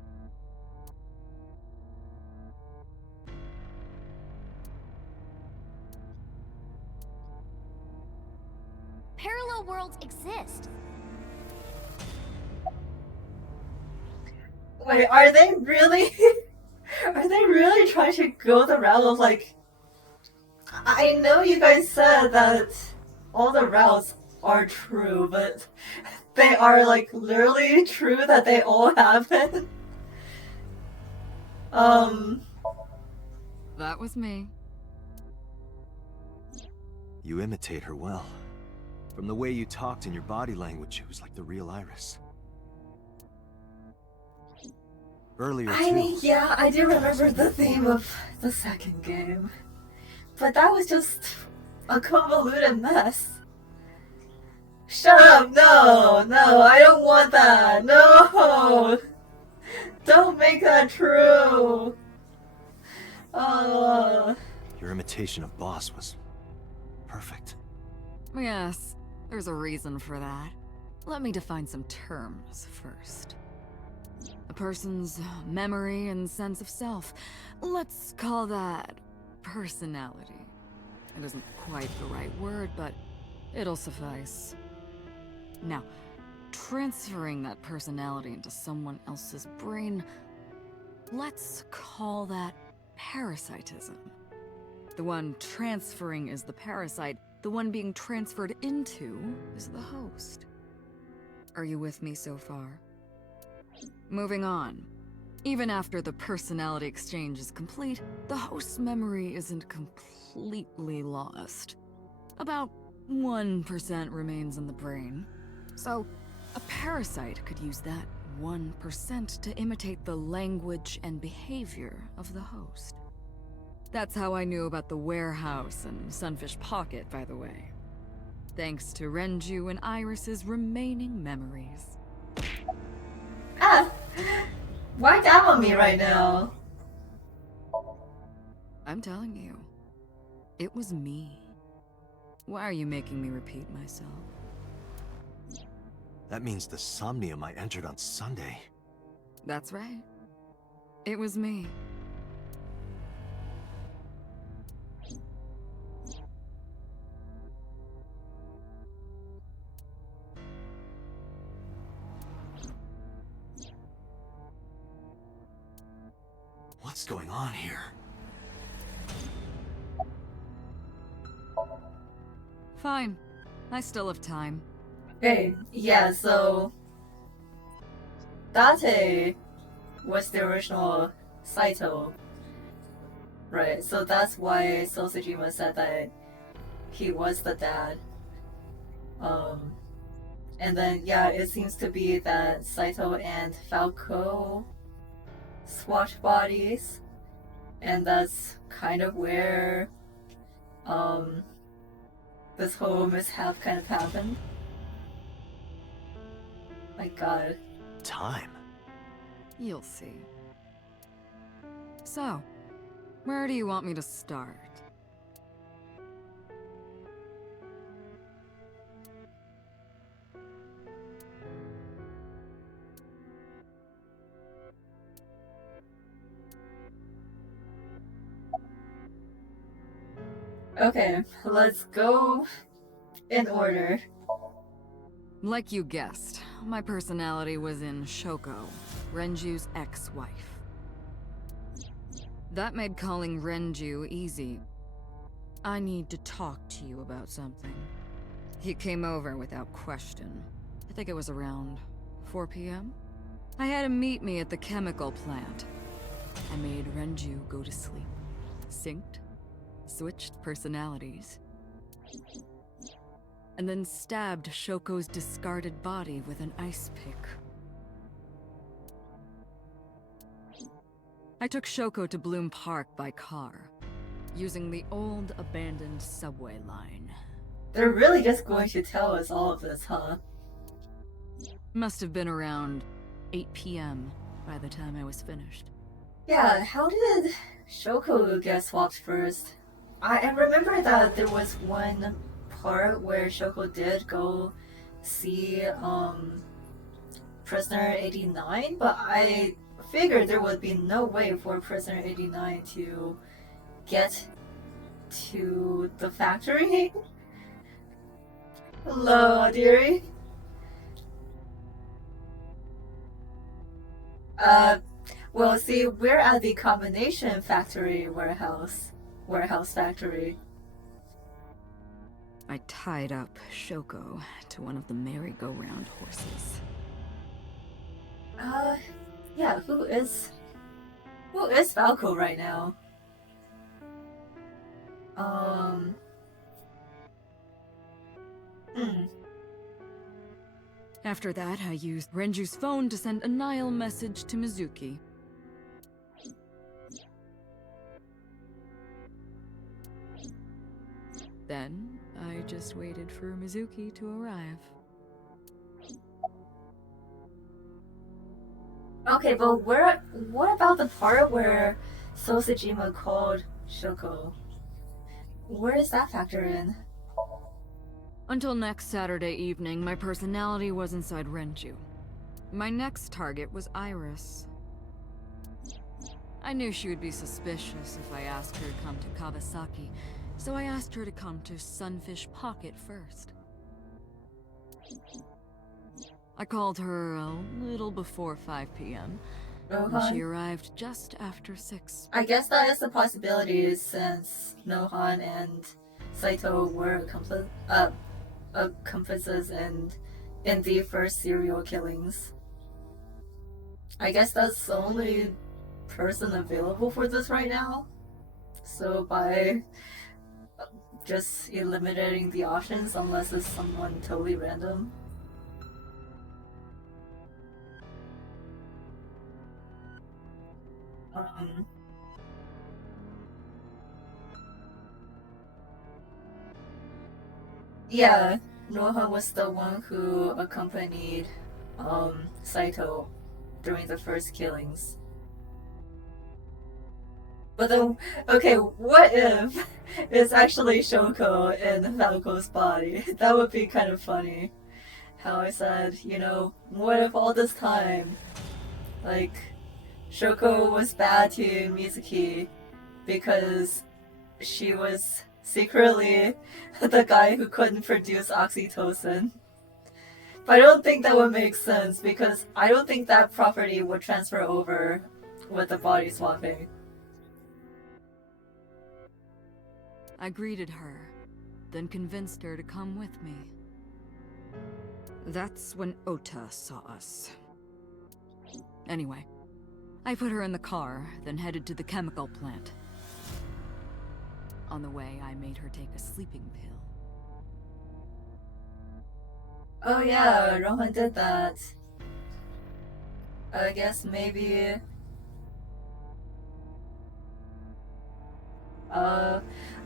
Parallel worlds exist. Wait, are they really? Are they really trying to go the route of like? I know you guys said that all the routes are true, but they are like literally true that they all happen. That was me. You imitate her well. From the way you talked and your body language, it was like the real Iris. Earlier, too. Yeah, I do remember the theme of the second game. But that was just a convoluted mess. Shut up! No! No, I don't want that! No! Don't make that true! Your imitation of Boss was perfect. Yes, there's a reason for that. Let me define some terms first. A person's memory and sense of self. Let's call that personality. It isn't quite the right word, but it'll suffice. Now, transferring that personality into someone else's brain, let's call that parasitism. The one transferring is the parasite, the one being transferred into is the host. Are you with me so far? Moving on. Even after the personality exchange is complete, the host's memory isn't completely lost. About 1% remains in the brain. So, a parasite could use that 1% to imitate the language and behavior of the host. That's how I knew about the warehouse and Sunfish Pocket, by the way. Thanks to Renju and Iris's remaining memories. Why down on me right now? I'm telling you, it was me. Why are you making me repeat myself? That means the Somnium I entered on Sunday. That's right. It was me. What's going on here? Fine. I still have time. Okay, yeah, so Date was the original Saito, right? So that's why Sosajima said that he was the dad. And then yeah, it seems to be that Saito and Falco swapped bodies, and that's kind of where this whole mishap kind of happened. My god. Time. You'll see. So, where do you want me to start? Okay, let's go in order. Like you guessed, my personality was in Shoko, Renju's ex-wife. That made calling Renju easy. I need to talk to you about something. He came over without question. I think it was around 4 p.m. I had him meet me at the chemical plant. I made Renju go to sleep. Synced, switched personalities, and then stabbed Shoko's discarded body with an ice pick. I took Shoko to Bloom Park by car, using the old abandoned subway line. They're really just going to tell us all of this, huh? Must have been around 8 p.m. by the time I was finished. Yeah, how did Shoko get swapped first? I remember that there was one part where Shoko did go see Prisoner 89, but I figured there would be no way for Prisoner 89 to get to the factory. Hello, dearie. Well, see, we're at the combination factory warehouse factory. I tied up Shoko to one of the merry-go-round horses. Yeah, who is Falco right now? After that, I used Renju's phone to send a Nile message to Mizuki. Then, I just waited for Mizuki to arrive. Okay, but what about the part where Sosajima called Shoko? Where does that factor in? Until next Saturday evening, my personality was inside Renju. My next target was Iris. I knew she would be suspicious if I asked her to come to Kawasaki, so I asked her to come to Sunfish Pocket first. I called her a little before 5 p.m. and she arrived just after 6. I guess that is a possibility since Nohan and Saito were accomplices in the first serial killings. I guess that's the only person available for this right now. So by just eliminating the options, unless it's someone totally random. Yeah, Noha was the one who accompanied Saito during the first killings. But then, okay, what if it's actually Shoko in Falco's body? That would be kind of funny. how I said, what if all this time, like, Shoko was bad to Mizuki because she was secretly the guy who couldn't produce oxytocin. But I don't think that would make sense because I don't think that property would transfer over with the body swapping. I greeted her, then convinced her to come with me. That's when Ota saw us. Anyway, I put her in the car, then headed to the chemical plant. On the way, I made her take a sleeping pill. Oh yeah, Rohan did that. I guess maybe...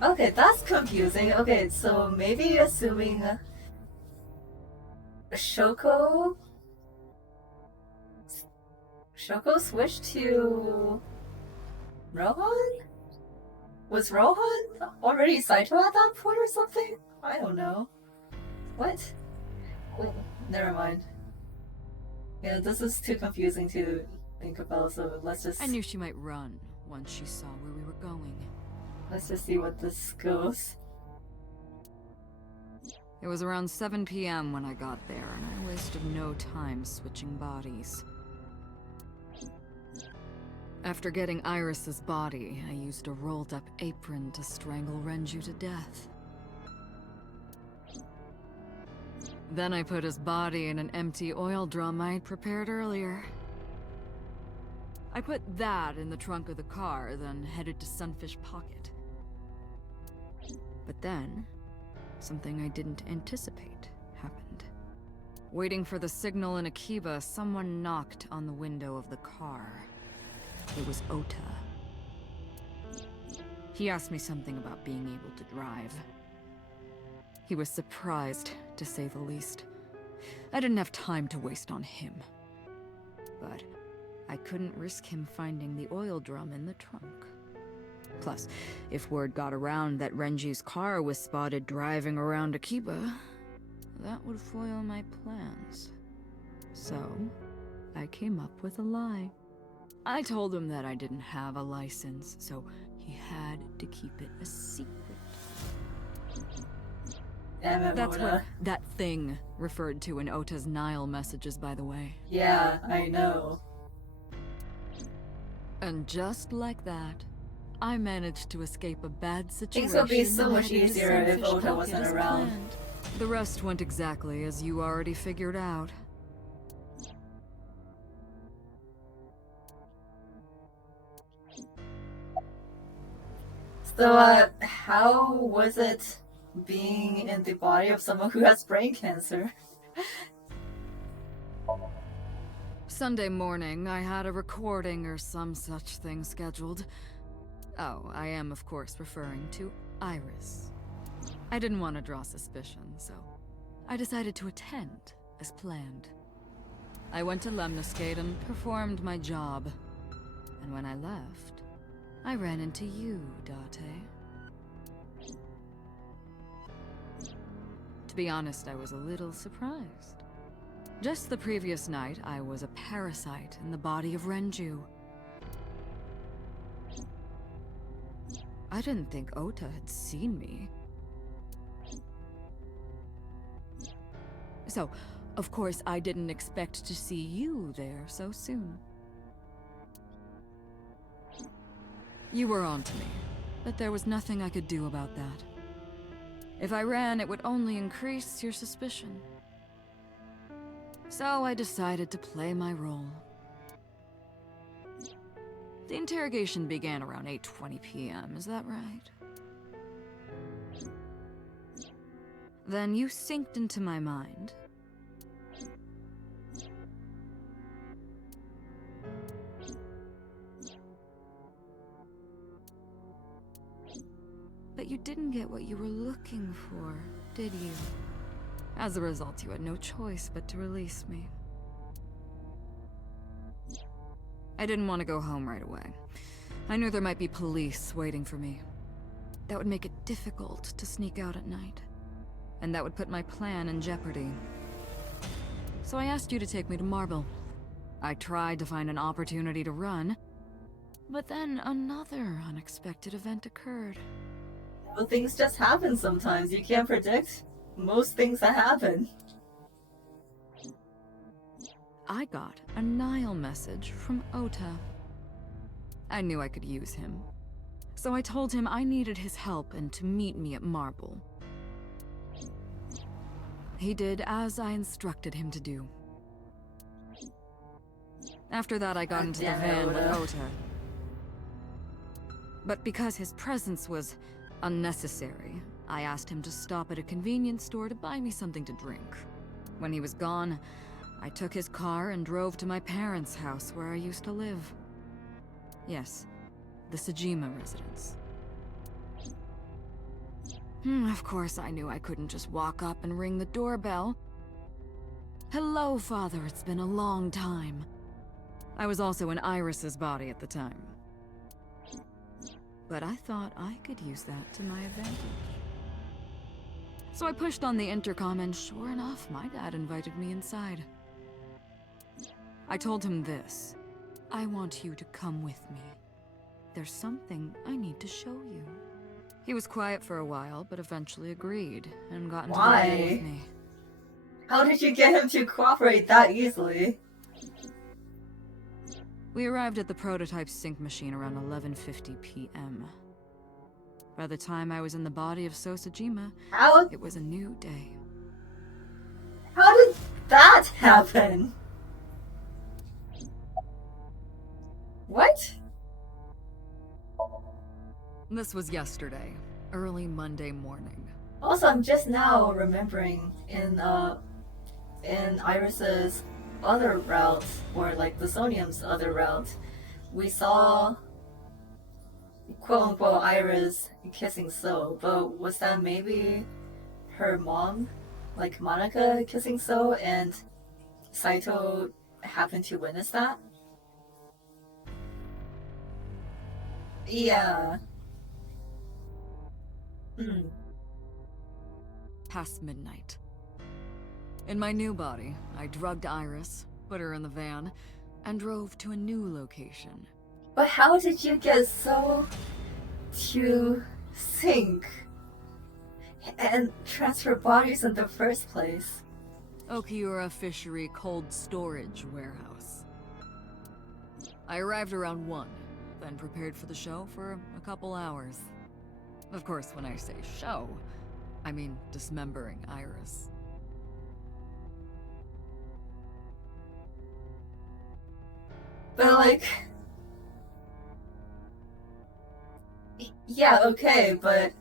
Okay, that's confusing. Okay, so maybe assuming... Shoko switched to... Rohan? Was Rohan already Saito at that point or something? I don't know. What? Wait, never mind. Yeah, this is too confusing to think about, so let's just... I knew she might run once she saw where we were going. Let's just see what this goes. It was around 7 p.m. when I got there, and I wasted no time switching bodies. After getting Iris's body, I used a rolled-up apron to strangle Renju to death. Then I put his body in an empty oil drum I'd prepared earlier. I put that in the trunk of the car, then headed to Sunfish Pocket. But then, something I didn't anticipate happened. Waiting for the signal in Akiba, someone knocked on the window of the car. It was Ota. He asked me something about being able to drive. He was surprised, to say the least. I didn't have time to waste on him. But I couldn't risk him finding the oil drum in the trunk. Plus, if word got around that Renji's car was spotted driving around Akiba, that would foil my plans. So, I came up with a lie. I told him that I didn't have a license, so he had to keep it a secret. That's what that thing referred to in Ota's Nile messages, by the way. Yeah, I know. And just like that, I managed to escape a bad situation. Things would be so much and headed to easier if Sunfish Ota Pocket wasn't as around. planned. The rest went exactly as you already figured out. So, how was it being in the body of someone who has brain cancer? Sunday morning, I had a recording or some such thing scheduled. Oh, I am, of course, referring to Iris. I didn't want to draw suspicion, so I decided to attend, as planned. I went to Lemniscate and performed my job. And when I left, I ran into you, Date. To be honest, I was a little surprised. Just the previous night, I was a parasite in the body of Renju. I didn't think Ota had seen me. So, of course, I didn't expect to see you there so soon. You were on to me, but there was nothing I could do about that. If I ran, it would only increase your suspicion. So I decided to play my role. The interrogation began around 8:20 p.m., is that right? Then you synced into my mind. But you didn't get what you were looking for, did you? As a result, you had no choice but to release me. I didn't want to go home right away. I knew there might be police waiting for me. That would make it difficult to sneak out at night. And that would put my plan in jeopardy. So I asked you to take me to Marble. I tried to find an opportunity to run, but then another unexpected event occurred. Well, things just happen sometimes. You can't predict most things that happen. I got a Nile message from Ota. I knew I could use him. So I told him I needed his help and to meet me at Marble. He did as I instructed him to do. After that, I got into the van with Ota. But because his presence was unnecessary, I asked him to stop at a convenience store to buy me something to drink. When he was gone, I took his car and drove to my parents' house where I used to live. Yes, the Sejima residence. Of course, I knew I couldn't just walk up and ring the doorbell. Hello, Father, it's been a long time. I was also in Iris's body at the time. But I thought I could use that to my advantage. So I pushed on the intercom and sure enough, my dad invited me inside. I told him this. I want you to come with me. There's something I need to show you. He was quiet for a while, but eventually agreed and got into the van with me. How did you get him to cooperate that easily? We arrived at the prototype sync machine around 11:50 p.m. By the time I was in the body of Sosajima, it was a new day. How did that happen? What? This was yesterday, early Monday morning. Also, I'm just now remembering in Iris's other route, or like the Somnium's other route, we saw quote-unquote Iris kissing So, but was that maybe her mom, like Monica, kissing So, and Saito happened to witness that? Yeah. Past midnight. In my new body, I drugged Iris, put her in the van, and drove to a new location. But how did you get So to sync and transfer bodies in the first place? Okiura Fishery Cold Storage Warehouse. I arrived around 1, then prepared for the show for a couple hours. Of course, when I say show, I mean dismembering Iris. But like... Yeah, okay, but...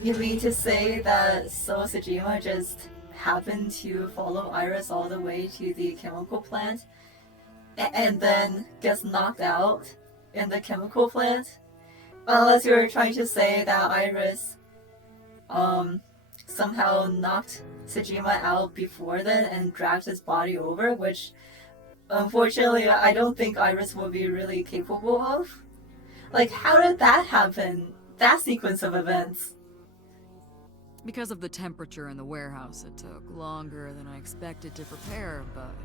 You mean to say that So Sejima just happened to follow Iris all the way to the chemical plant and then gets knocked out in the chemical plant? Unless you're trying to say that Iris somehow knocked Sejima out before then and dragged his body over, which unfortunately I don't think Iris will be really capable of. Like, how did that happen? That sequence of events? Because of the temperature in the warehouse, it took longer than I expected to prepare, but...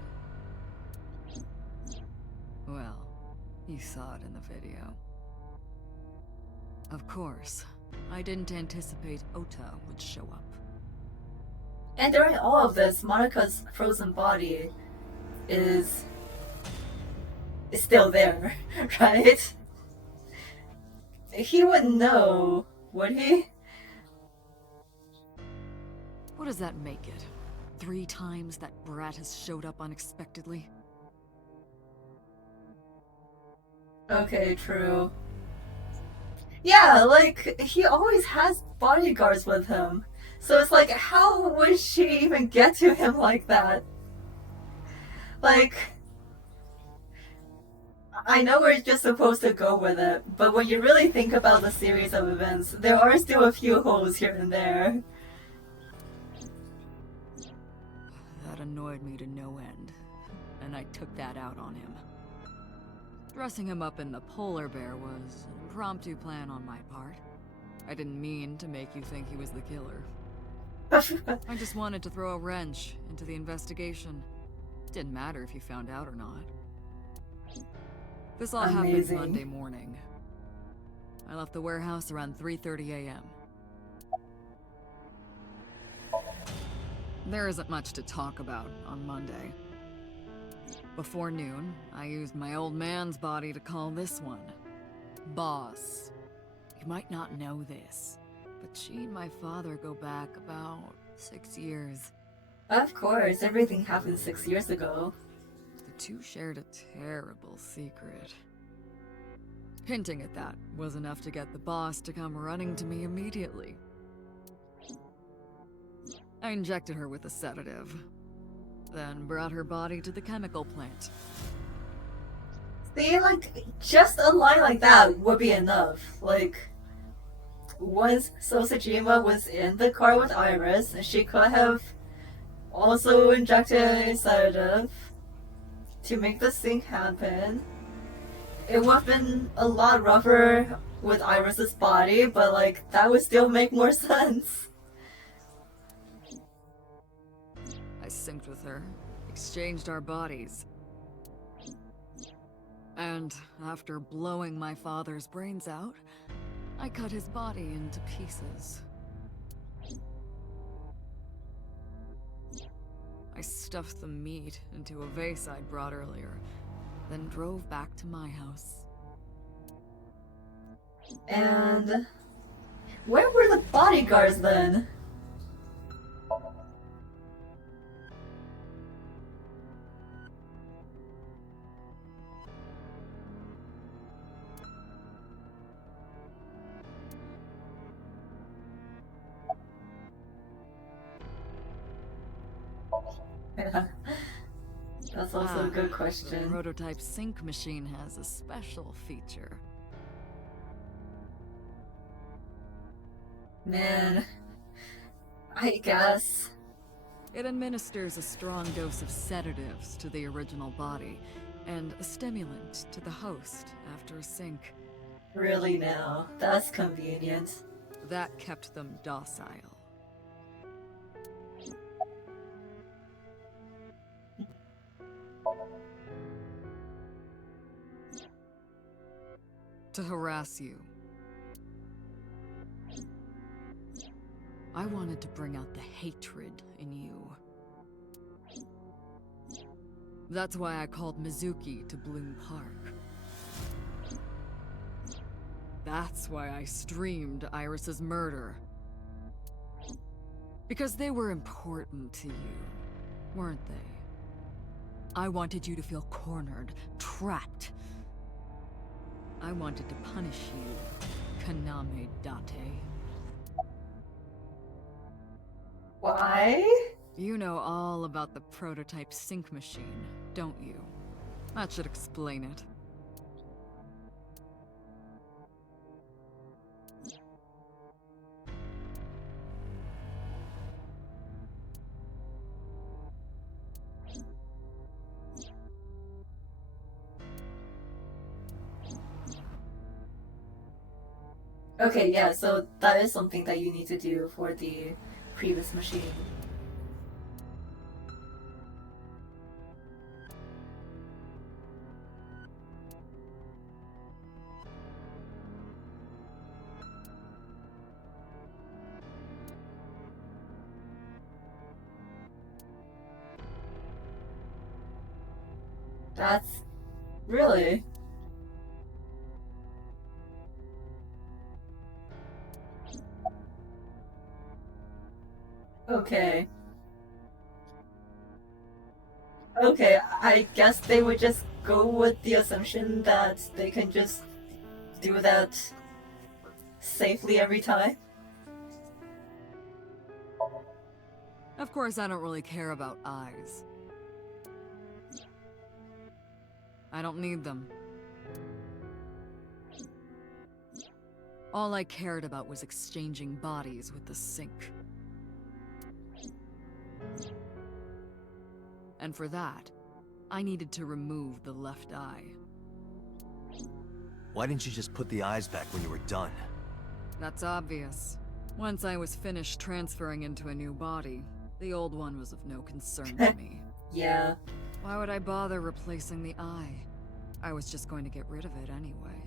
well, you saw it in the video. Of course, I didn't anticipate Ota would show up. And during all of this, Monica's frozen body is still there, right? He wouldn't know, would he? What does that make it? 3 times that brat has showed up unexpectedly? Okay, true. Yeah, like, he always has bodyguards with him. So it's like, how would she even get to him like that? Like, I know we're just supposed to go with it, but when you really think about the series of events, there are still a few holes here and there. That annoyed me to no end, and I took that out on him. Dressing him up in the polar bear was an impromptu plan on my part. I didn't mean to make you think he was the killer. I just wanted to throw a wrench into the investigation. Didn't matter if you found out or not. This all happened Amazing. Monday morning. I left the warehouse around 3:30 a.m. There isn't much to talk about on Monday. Before noon, I used my old man's body to call this one Boss. You might not know this, but she and my father go back about 6 years. Of course, everything happened 6 years ago. The two shared a terrible secret. Hinting at that was enough to get the boss to come running to me immediately. I injected her with a sedative, then brought her body to the chemical plant. See, like, just a line like that would be enough. Like, once Sosajima was in the car with Iris, she could have also injected a sedative to make the sync happen. It would have been a lot rougher with Iris's body, but like, that would still make more sense. I synced with her, exchanged our bodies. And after blowing my father's brains out, I cut his body into pieces. I stuffed the meat into a vase I'd brought earlier, then drove back to my house. And where were the bodyguards then? Yeah. That's also a good The question. prototype sync machine has a special feature. Man, I guess. It administers a strong dose of sedatives to the original body, and a stimulant to the host after a sync. Really now, that's convenient. That kept them docile. To harass you. I wanted to bring out the hatred in you. That's why I called Mizuki to Bloom Park. That's why I streamed Iris's murder. Because they were important to you, weren't they? I wanted you to feel cornered, trapped. I wanted to punish you, Kaname Date. Why? You know all about the prototype sync machine, don't you? That should explain it. Okay, yeah, so that is something that you need to do for the previous machine. That's really okay. Okay, I guess they would just go with the assumption that they can just do that safely every time. Of course, I don't really care about eyes. I don't need them. All I cared about was exchanging bodies with the sync. And for that, I needed to remove the left eye. Why didn't you just put the eyes back when you were done? That's obvious. Once I was finished transferring into a new body, the old one was of no concern to me. Yeah. Why would I bother replacing the eye? I was just going to get rid of it anyway.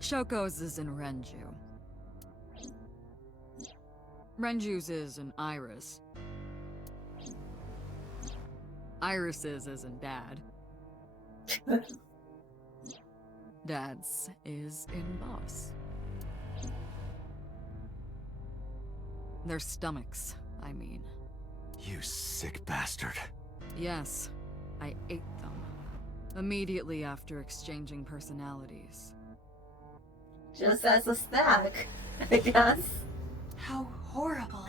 Shoko's is in Renju. Renju's is in Iris. Iris's is in Dad. Dad's is in Boss. Their stomachs, I mean. You sick bastard. Yes, I ate them. Immediately after exchanging personalities. Just as a snack, I guess. How horrible.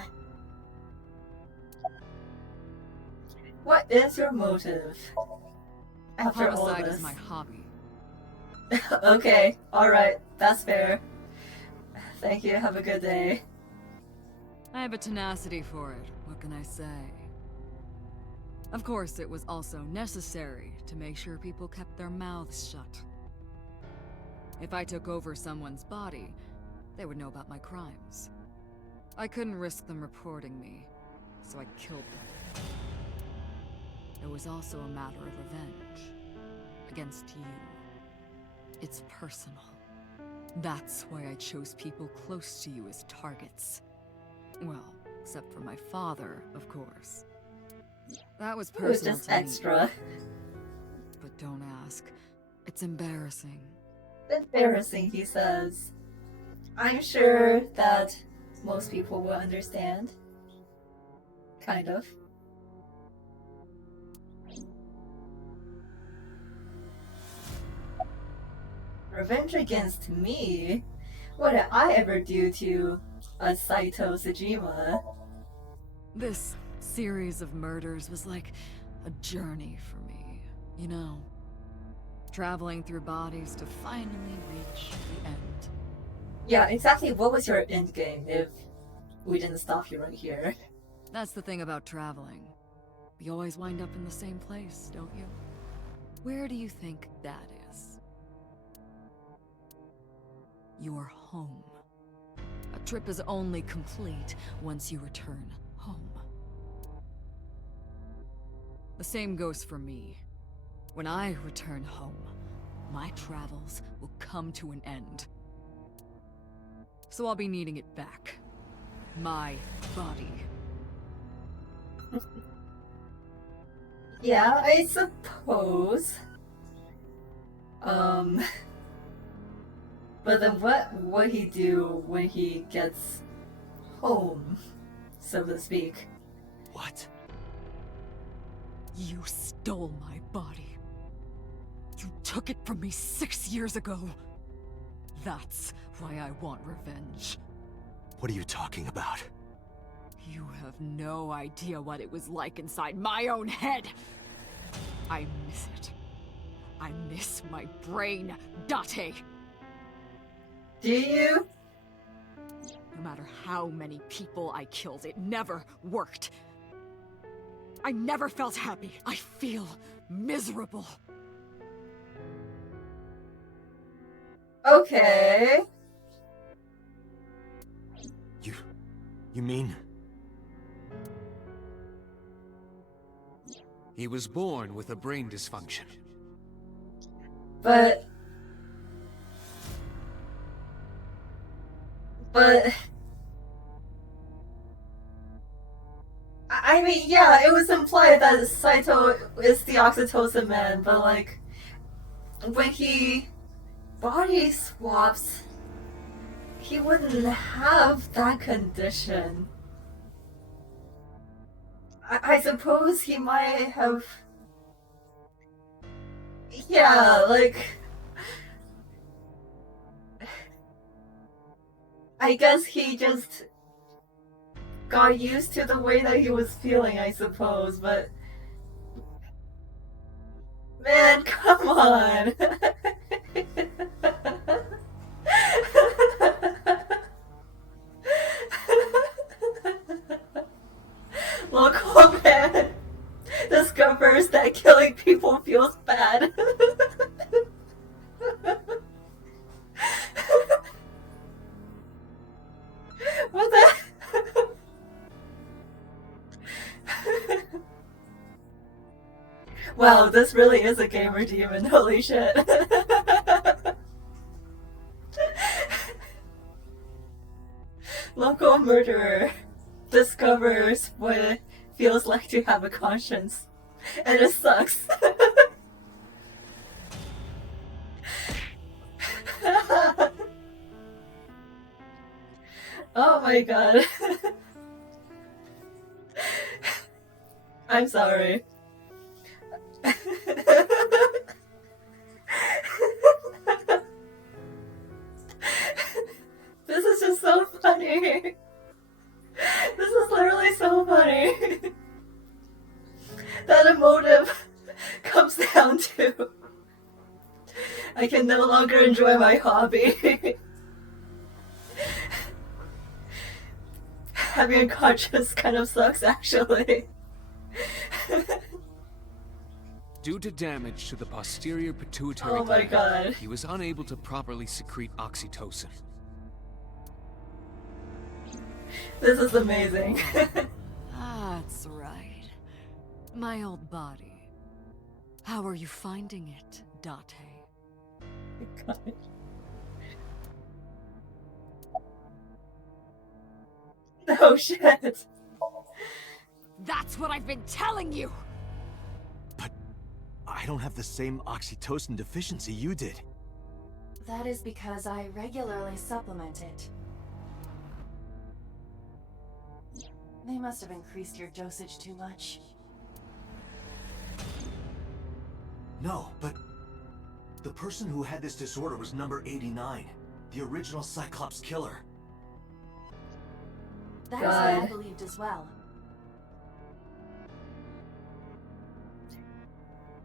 What is your motive? After all Homicide this. is my hobby. Okay, alright, that's fair. Thank you, have a good day. I have a tenacity for it, what can I say? Of course, it was also necessary to make sure people kept their mouths shut. If I took over someone's body, they would know about my crimes. I couldn't risk them reporting me, so I killed them. It was also a matter of revenge. Against you. It's personal. That's why I chose people close to you as targets. Well, except for my father, of course. That was It was personal just to me. extra. But don't ask. It's embarrassing. Embarrassing, he says. I'm sure that most people will understand. Kind of. Revenge against me? What did I ever do to a Saito Sejima? This series of murders was like a journey for me, you know? Traveling through bodies to finally reach the end. Yeah, exactly what was your end game if we didn't stop you right here? That's the thing about traveling. You always wind up in the same place, don't you? Where do you think that is? Your home. A trip is only complete once you return home. The same goes for me. When I return home, my travels will come to an end. So I'll be needing it back. My body. Yeah, I suppose. But then what would he do when he gets home, so to speak? What? You stole my body. You took it from me 6 years ago. That's why I want revenge. What are you talking about? You have no idea what it was like inside my own head. I miss it. I miss my brain, D.A. Do you? No matter how many people I killed, it never worked. I never felt happy. I feel miserable. Okay. You mean? He was born with a brain dysfunction. But I mean, yeah, it was implied that Saito is the oxytocin man, but like when he body swaps, he wouldn't have that condition. I suppose he might have. Yeah, like. I guess he just got used to the way that he was feeling, I suppose, but. Man, come on! Local man discovers that killing people feels bad. Wow, this really is a gamer demon, holy shit. Local murderer discovers what it feels like to have a conscience. And it sucks. Oh my god. I'm sorry. This is just so funny. This is literally so funny. That a motive comes down to I can no longer enjoy my hobby. Having a conscience kind of sucks, actually. Due to damage to the posterior pituitary Oh my gland, god. he was unable to properly secrete oxytocin. This is amazing. That's right. My old body. How are you finding it, A? Oh shit. That's what I've been telling you! But I don't have the same oxytocin deficiency you did. That is because I regularly supplement it. They must have increased your dosage too much. No, but the person who had this disorder was number 89, the original Cyclops killer. That is what I God. believed as well.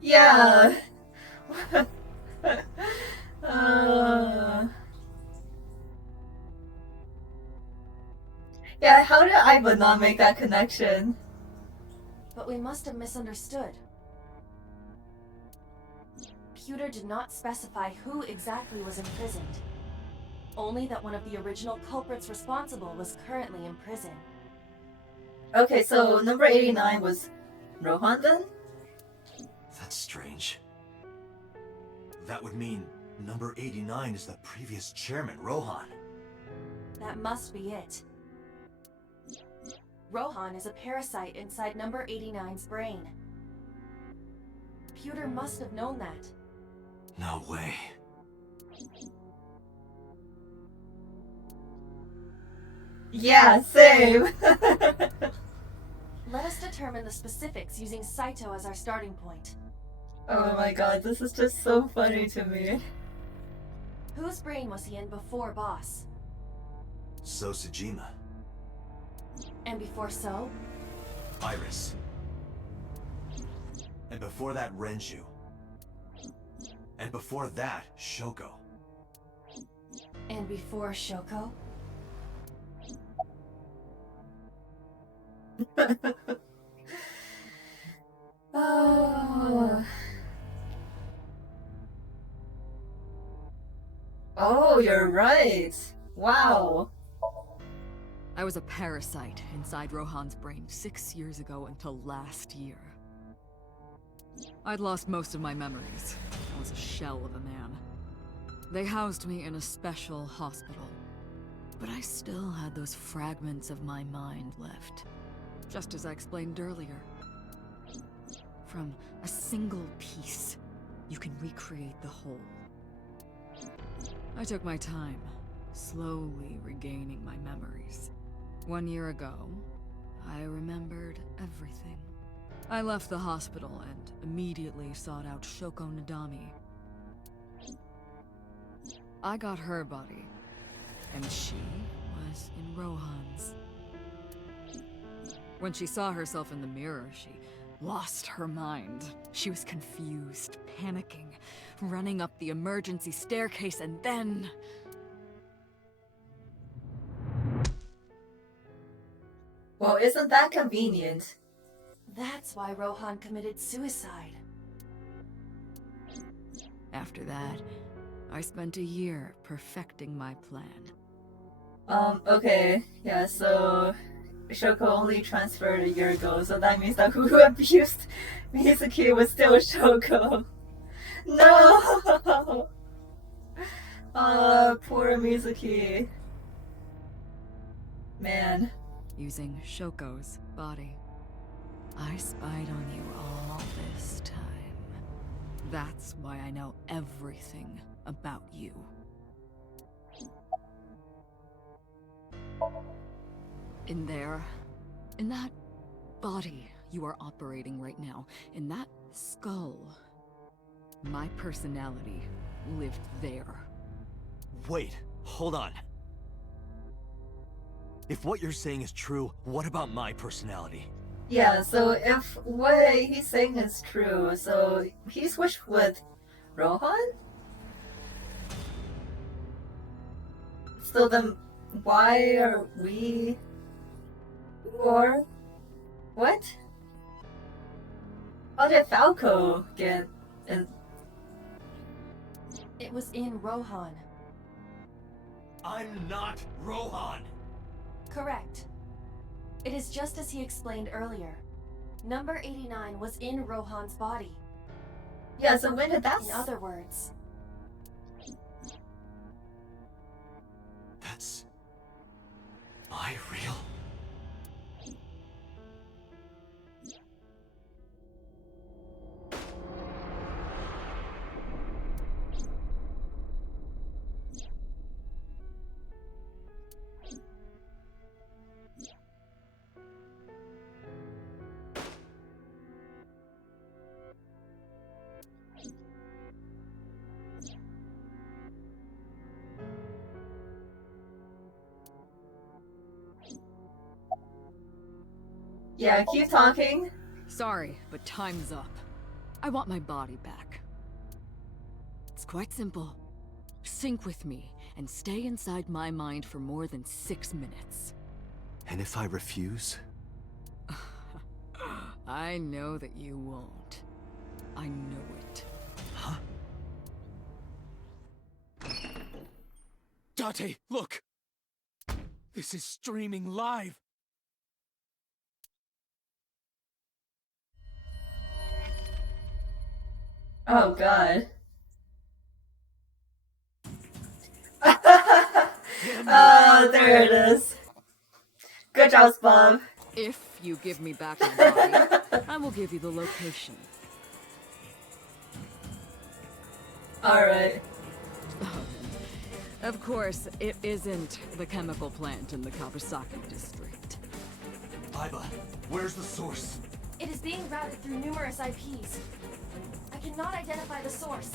Yeah. Yeah, how did I but not make that connection? But we must have misunderstood. Pewter did not specify who exactly was imprisoned. Only that one of the original culprits responsible was currently in prison. Okay, so number 89 was Rohan then? That's strange. That would mean number 89 is the previous chairman, Rohan. That must be it. Rohan is a parasite inside number 89's brain. Pewter must have known that. No way. Yeah, same. Let us determine the specifics using Saito as our starting point. Oh my god, this is just so funny to me. Whose brain was he in before Boss? So Sejima. And before So? Iris. And before that, Renju. And before that, Shoko. And before Shoko? Oh. Oh, you're right. Wow. I was a parasite inside Rohan's brain 6 years ago until last year. I'd lost most of my memories. I was a shell of a man. They housed me in a special hospital. But I still had those fragments of my mind left. Just as I explained earlier. From a single piece, you can recreate the whole. I took my time, slowly regaining my memories. 1 year ago, I remembered everything. I left the hospital and immediately sought out Shoko Nadami. I got her body, and she was in Rohan's. When she saw herself in the mirror, she lost her mind. She was confused, panicking, running up the emergency staircase, and then... Well, isn't that convenient? That's why Rohan committed suicide. After that, I spent a year perfecting my plan. Okay, yeah, so Shoko only transferred a year ago, so that means that who abused Mizuki was still Shoko. No! Poor Mizuki. Man. Using Shoko's body. I spied on you all this time. That's why I know everything about you. In there, in that body you are operating right now, in that skull, my personality lived there. Wait, hold on. If what you're saying is true, what about my personality? Yeah, so if what he's saying is true, so he switched with Rohan? So then why are we... Or... What? How did Falco get in... It was in Rohan. I'm not Rohan! Correct. It is just as he explained earlier. Number 89 was in Rohan's body. Yeah, so when did that... In other words... That's... my real... Yeah, keep talking. Sorry, but time's up. I want my body back. It's quite simple. Sync with me and stay inside my mind for more than 6 minutes. And if I refuse? I know that you won't. I know it. Huh? Date, look! This is streaming live! Oh god. There it is. Good job, Bob. If you give me back my body, I will give you the location. Alright. Of course, it isn't the chemical plant in the Kawasaki district. Aiba, where's the source? It is being routed through numerous IPs. I cannot identify the source.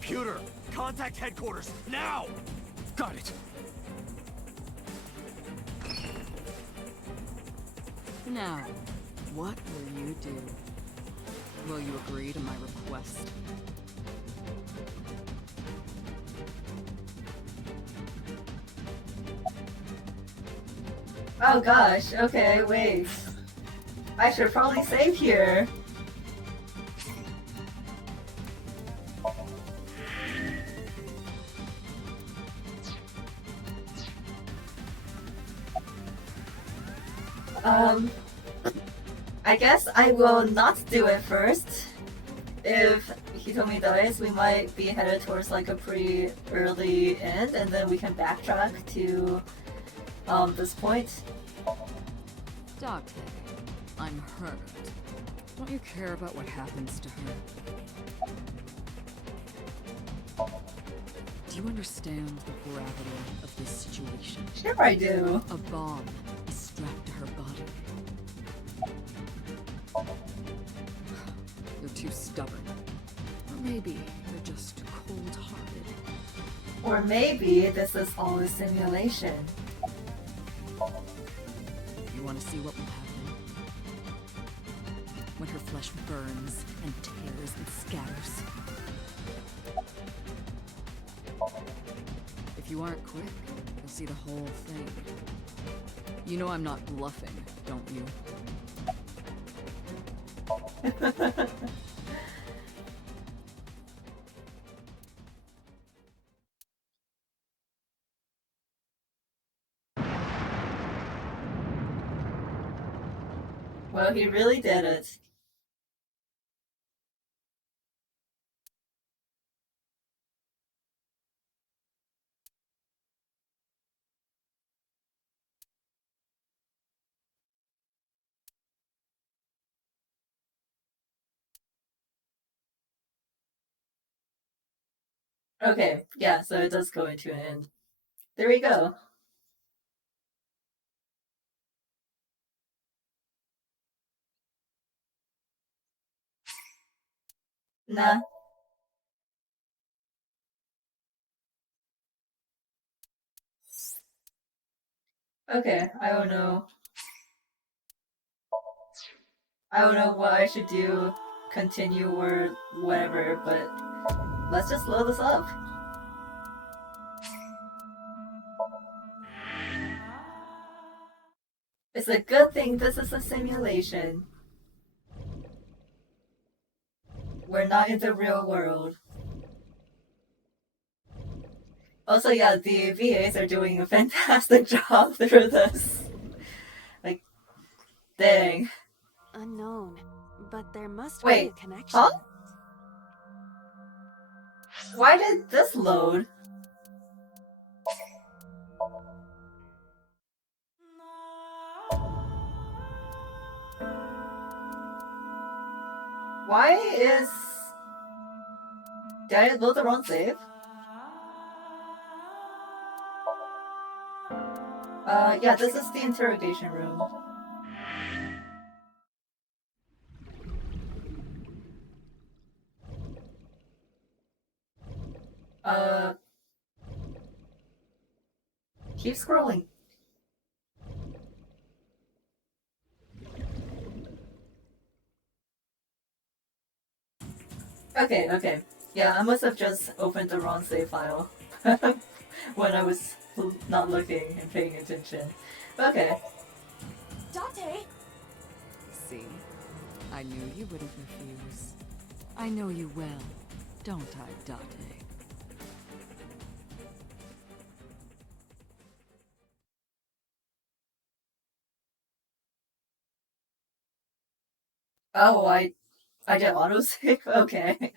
Pewter, contact headquarters, now! Got it! Now, what will you do? Will you agree to my request? Oh gosh, okay, wait. I should probably save here. I guess I will not do it first. If Hitomi dies, we might be headed towards like a pretty early end, and then we can backtrack to this point. Date, I'm hurt. Don't you care about what happens to her? Do you understand the gravity of this situation? Sure I do. A bomb is strapped to her body. You're too stubborn. Or maybe you're just cold-hearted. Or maybe this is all a simulation. You want to see what will happen? When her flesh burns and tears and scatters. If you aren't quick, you'll see the whole thing. You know I'm not bluffing, don't you? Oh, he really did it. Okay, yeah, so it does go into an end. There we go. Nah. Okay, I don't know. I don't know what I should do, continue or whatever, but let's just load this up. It's a good thing this is a simulation. We're not in the real world. Also, yeah, the VAs are doing a fantastic job through this. Like, dang. Unknown, but there must be Wait, a connection. huh? Why did this load? Why is... Did I load the wrong save? Yeah, this is the interrogation room. Keep scrolling. Okay, okay. Yeah, I must have just opened the wrong save file when I was not looking and paying attention. Okay. Date! See? I knew you wouldn't refuse. I know you well, don't I, Date? Oh, I did autosave? Okay.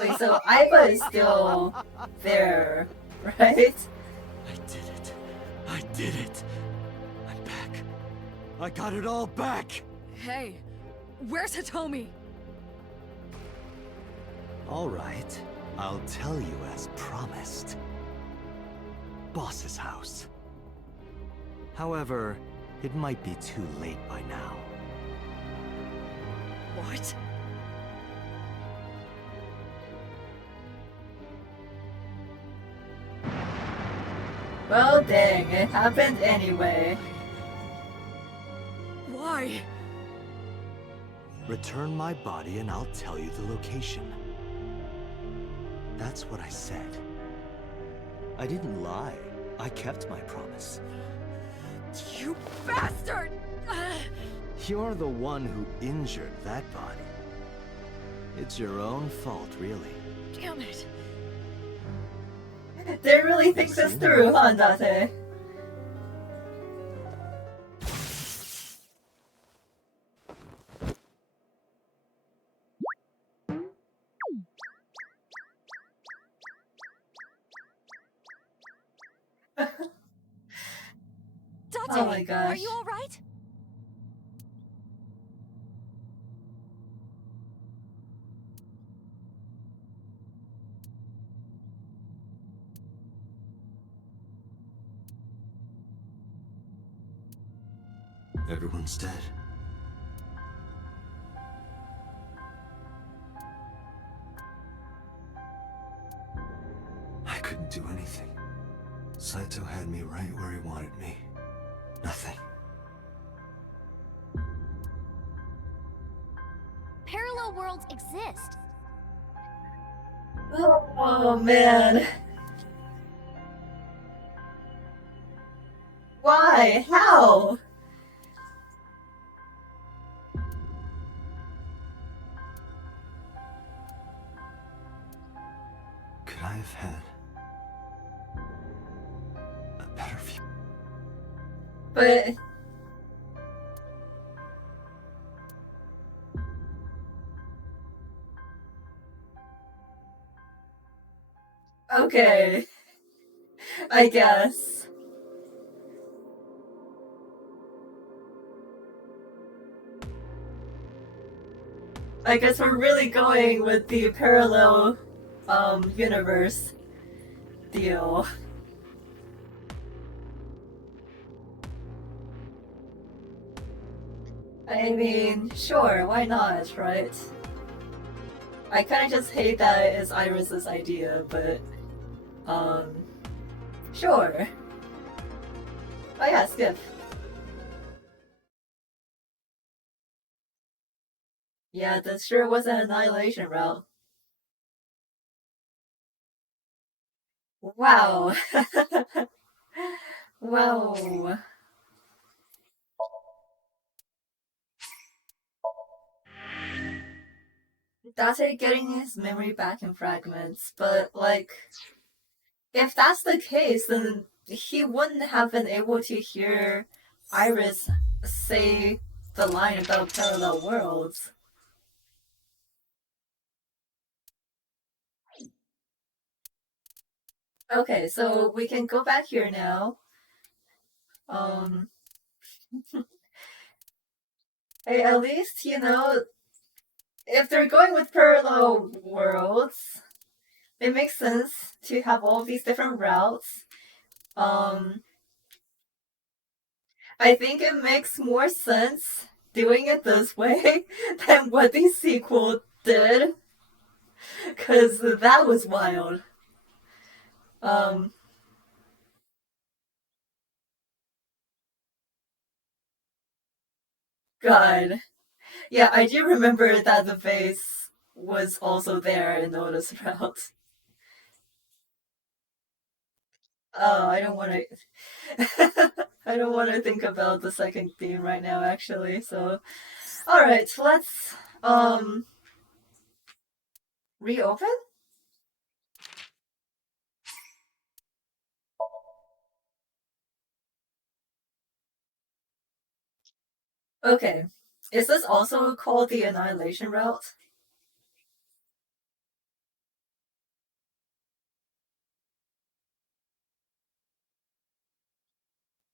Wait, so Aiba is still there, right? I did it. I did it. I'm back. I got it all back. Hey, where's Hitomi? All right. I'll tell you as promised. Boss's house. However, it might be too late by now. What? Well, dang, it happened anyway. Why? Return my body and I'll tell you the location. That's what I said. I didn't lie. I kept my promise. You bastard! You're the one who injured that body. It's your own fault, really. Damn it. They really think this through, huh, Date? Date, Oh my gosh. are you all right? Everyone's dead. I couldn't do anything. Saito had me right where he wanted me. Nothing. Parallel worlds exist. Oh man. Why? How? Could I have had a better view? But okay, I guess. I guess we're really going with the parallel universe deal. I mean, sure, why not, right? I kinda just hate that it's Iris's idea, but sure. Oh yeah, skip. Yeah, this sure was an annihilation route. Wow. Wow. Date getting his memory back in fragments, but like, if that's the case, then he wouldn't have been able to hear Iris say the line about parallel worlds. Okay, so we can go back here now. Hey, at least, you know, if they're going with parallel worlds, it makes sense to have all these different routes. I think it makes more sense doing it this way than what the sequel did, because that was wild. Um, God. Yeah, I do remember that the vase was also there in Oda's route. I don't want to. I don't want to think about the second theme right now, actually. So, all right, let's reopen. Okay, is this also called the Annihilation route?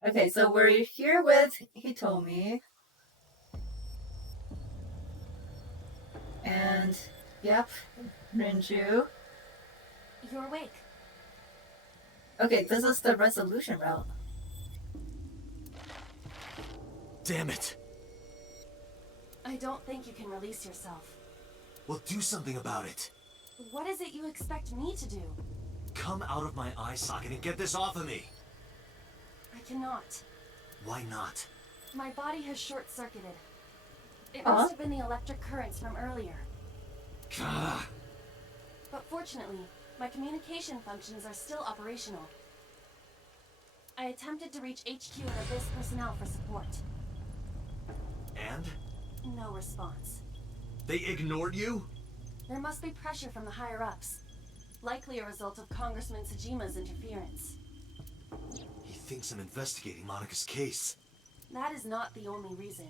Okay, so we're here with Hitomi. And, yep, Renju. You're awake. Okay, this is the resolution route. Damn it! I don't think you can release yourself. Well, do something about it. What is it you expect me to do? Come out of my eye socket and get this off of me! I cannot. Why not? My body has short-circuited. It must have been the electric currents from earlier. Gah. But fortunately, my communication functions are still operational. I attempted to reach HQ and Abyss personnel for support. And? No response. They ignored you? There must be pressure from the higher-ups. Likely a result of Congressman Tsujima's interference. He thinks I'm investigating Monika's case. That is not the only reason.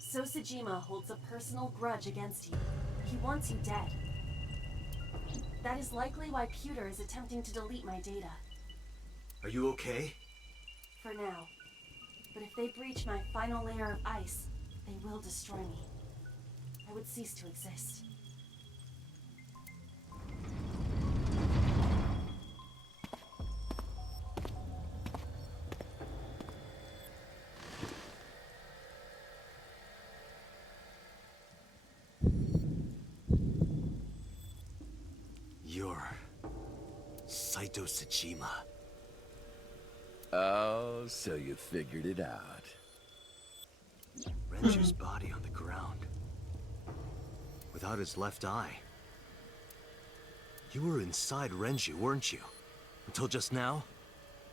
So Tsujima holds a personal grudge against you. He wants you dead. That is likely why Pewter is attempting to delete my data. Are you okay? For now. But if they breach my final layer of ice, they will destroy me. I would cease to exist. You're Saito Tsujima. Oh, so you figured it out. Renju's body on the ground. Without his left eye. You were inside Renju, weren't you? Until just now?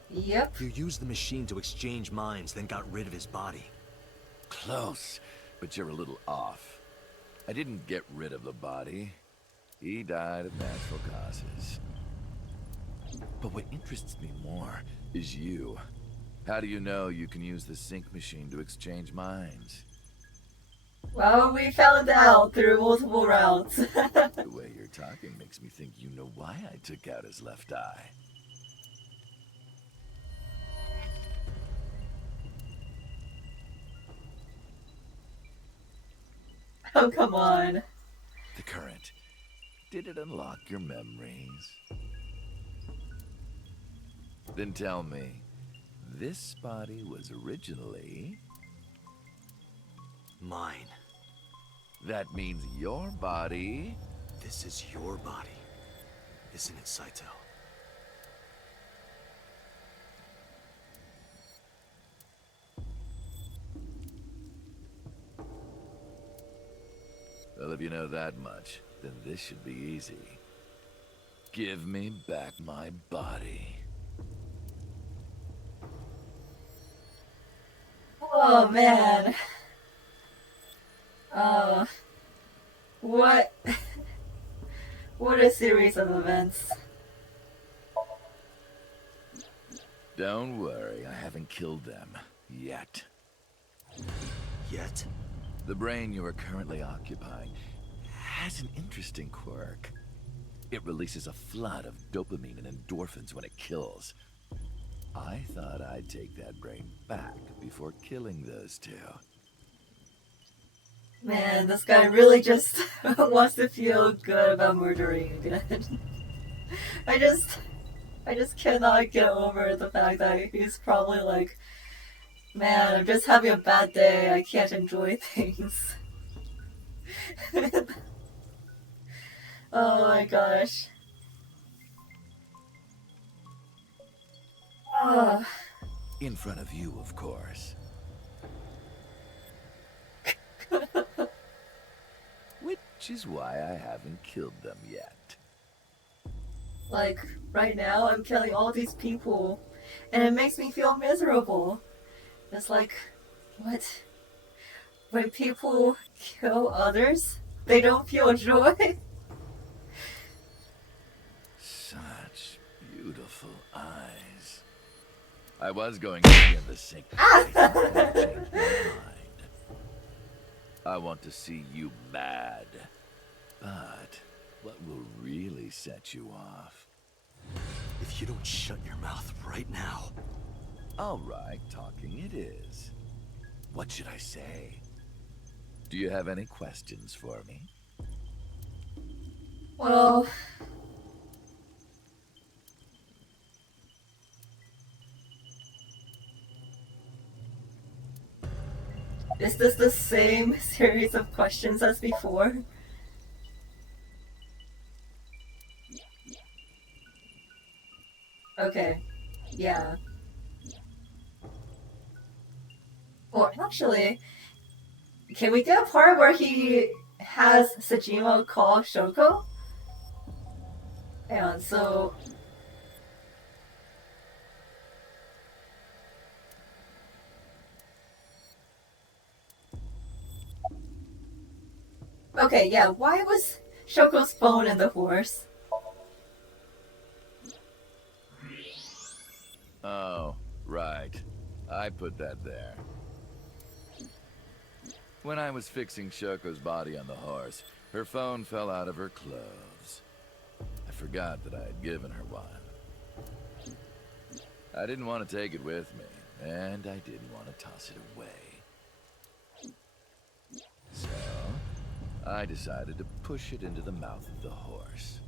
Yep. You used the machine to exchange minds, then got rid of his body. Close, but you're a little off. I didn't get rid of the body. He died of natural causes. But what interests me more is you. How do you know you can use the sync machine to exchange minds? Well, we found out through multiple rounds. The way you're talking makes me think you know why I took out his left eye. Oh, come on. The current. Did it unlock your memories? Then tell me, this body was originally... Mine. That means your body... This is your body, isn't it, Saito? Well, if you know that much, then this should be easy. Give me back my body. Oh, man. Oh. What? What a series of events. Don't worry, I haven't killed them. Yet. Yet? The brain you are currently occupying has an interesting quirk. It releases a flood of dopamine and endorphins when it kills. I thought I'd take that brain back before killing those two. Man, this guy really just wants to feel good about murdering again. I just cannot get over the fact that he's probably like, man, I'm just having a bad day, I can't enjoy things. Oh my gosh. Oh. In front of you, of course. Which is why I haven't killed them yet. Like, right now, I'm killing all these people, and it makes me feel miserable. It's like, what? When people kill others, they don't feel joy? Such beautiful eyes. I was going to be in the sink. I think I've changed my mind. I want to see you mad. But what will really set you off? If you don't shut your mouth right now. All right, talking it is. What should I say? Do you have any questions for me? Well... Is this the same series of questions as before? Okay, yeah. Or actually, can we get a part where he has Sejima call Shoko? And so... Okay, yeah, why was Shoko's phone in the horse? Oh, right. I put that there. When I was fixing Shoko's body on the horse, her phone fell out of her clothes. I forgot that I had given her one. I didn't want to take it with me, and I didn't want to toss it away. So, I decided to push it into the mouth of the horse.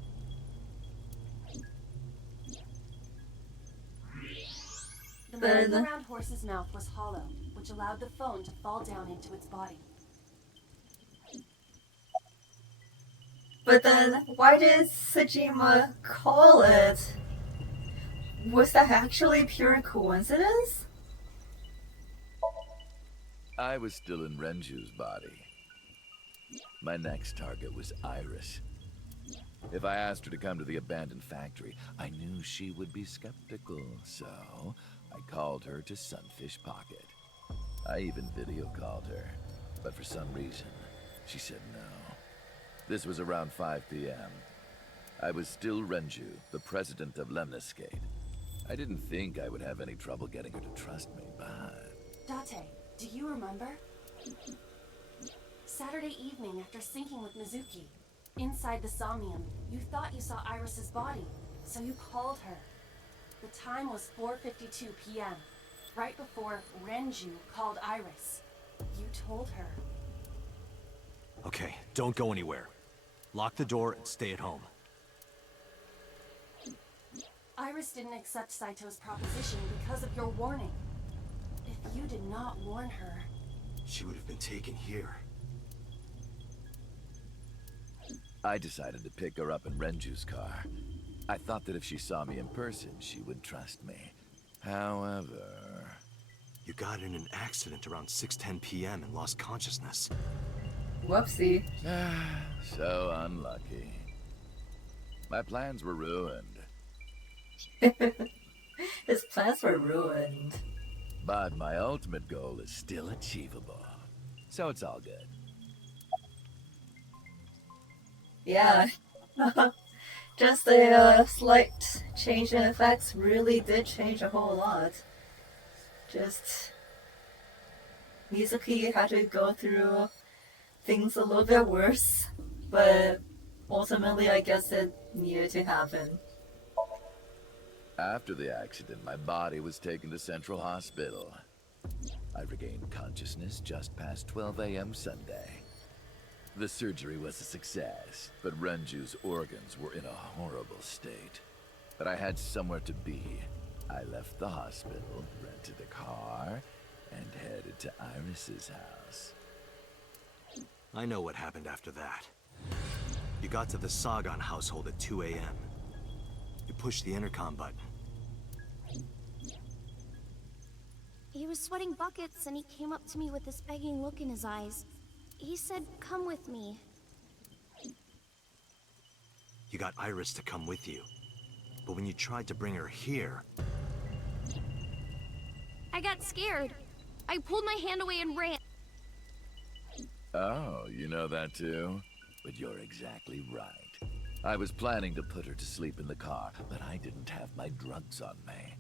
The merry-go-round horse's mouth was hollow, which allowed the phone to fall down into its body. But then, why did Sejima call it? Was that actually pure coincidence? I was still in Renju's body. My next target was Iris. If I asked her to come to the abandoned factory, I knew she would be skeptical, so I called her to Sunfish Pocket. I even video called her, but for some reason, she said no. This was around 5 p.m. I was still Renju, the president of Lemniscate. I didn't think I would have any trouble getting her to trust me, but... Date, do you remember? Saturday evening after syncing with Mizuki. Inside the Somnium, you thought you saw Iris's body, so you called her. The time was 4:52 p.m., right before Renju called Iris. You told her. Okay, don't go anywhere. Lock the door and stay at home. Iris didn't accept Saito's proposition because of your warning. If you did not warn her... She would have been taken here. I decided to pick her up in Renju's car. I thought that if she saw me in person, she would trust me. However... You got in an accident around 6:10 p.m. and lost consciousness. Whoopsie. So unlucky. My plans were ruined. His plans were ruined. But my ultimate goal is still achievable. So it's all good. Yeah. Just a slight change in effects really did change a whole lot. Just... Mizuki had to go through things a little bit worse, but ultimately I guess it needed to happen. After the accident, my body was taken to Central Hospital. I regained consciousness just past 12 a.m. Sunday. The surgery was a success, but Renju's organs were in a horrible state. But I had somewhere to be. I left the hospital, rented a car, and headed to Iris's house. I know what happened after that. You got to the Sagan household at 2 a.m. You pushed the intercom button. He was sweating buckets and he came up to me with this begging look in his eyes. He said, "Come with me." You got Iris to come with you. But when you tried to bring her here... I got scared. I pulled my hand away and ran. Oh, you know that too? But you're exactly right. I was planning to put her to sleep in the car, but I didn't have my drugs on me.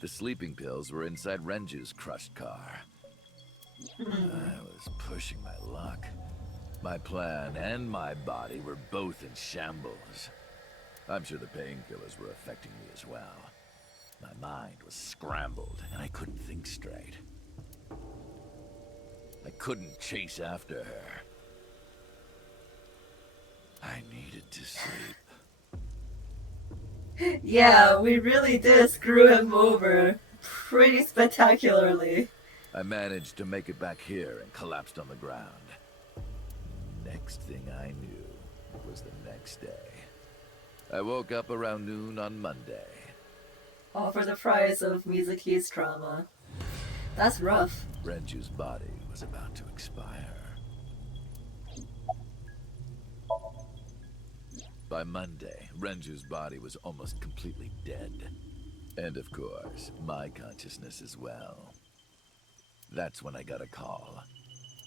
The sleeping pills were inside Renju's crushed car. I was pushing my luck. My plan and my body were both in shambles. I'm sure the painkillers were affecting me as well. My mind was scrambled, and I couldn't think straight. I couldn't chase after her. I needed to sleep. Yeah, we really did screw him over pretty spectacularly. I managed to make it back here and collapsed on the ground. Next thing I knew was the next day. I woke up around noon on Monday. All for the price of Mizuki's trauma. That's rough. Renju's body was about to expire. By Monday, Renju's body was almost completely dead. And of course, my consciousness as well. That's when I got a call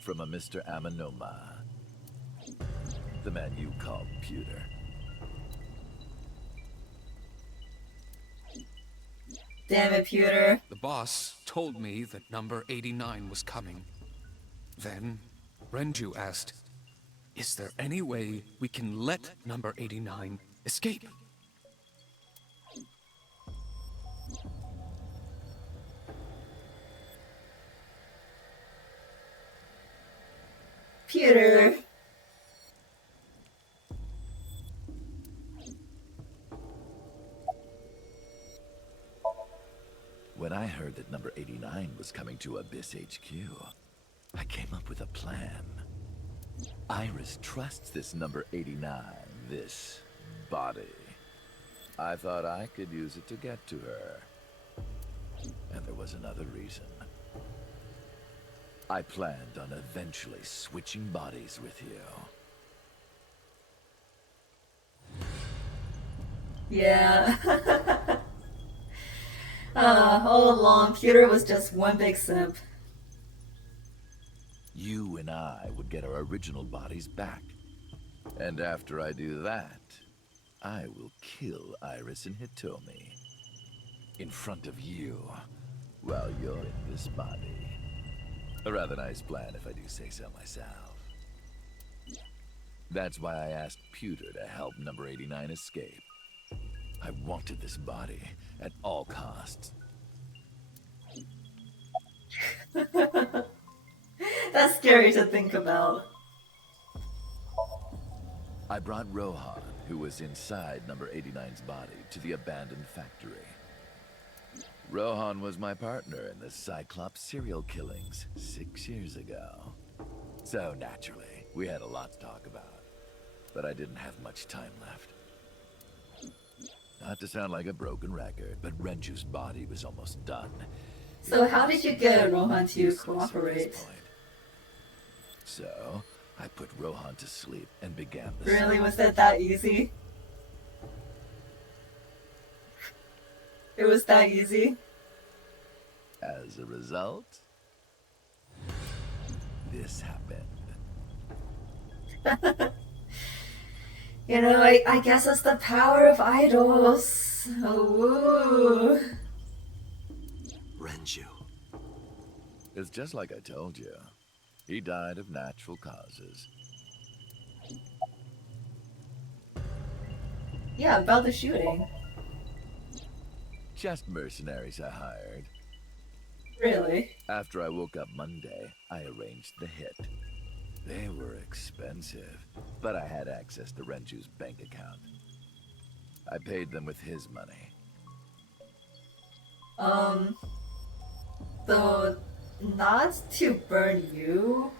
from a Mr. Amanoma. The man you call Pewter. Damn it, Pewter. The boss told me that number 89 was coming. Then, Renju asked, "Is there any way we can let number 89 escape?" Pewter. When I heard that number 89 was coming to Abyss HQ, I came up with a plan. Iris trusts this number 89, this body. I thought I could use it to get to her. And there was another reason. I planned on eventually switching bodies with you. Yeah. All along, Pewter was just one big simp. You and I would get our original bodies back. And after I do that, I will kill Iris and Hitomi. In front of you, while you're in this body. A rather nice plan if I do say so myself. That's why I asked Pewter to help number 89 escape. I wanted this body at all costs. That's scary to think about. I brought Rohan, who was inside number 89's body, to the abandoned factory. Rohan was my partner in the Cyclops serial killings 6 years ago. So naturally, we had a lot to talk about. But I didn't have much time left. Not to sound like a broken record, but Renju's body was almost done. So how did you get Rohan to cooperate? So, I put Rohan to sleep and began the Really? Was that easy? It was that easy? As a result, this happened. You know, I guess it's the power of idols. Ooh. Renju. It's just like I told you. He died of natural causes. Yeah, about the shooting. Just mercenaries I hired. Really? After I woke up Monday, I arranged the hit. They were expensive, but I had access to Renju's bank account. I paid them with his money. So, not to burn you,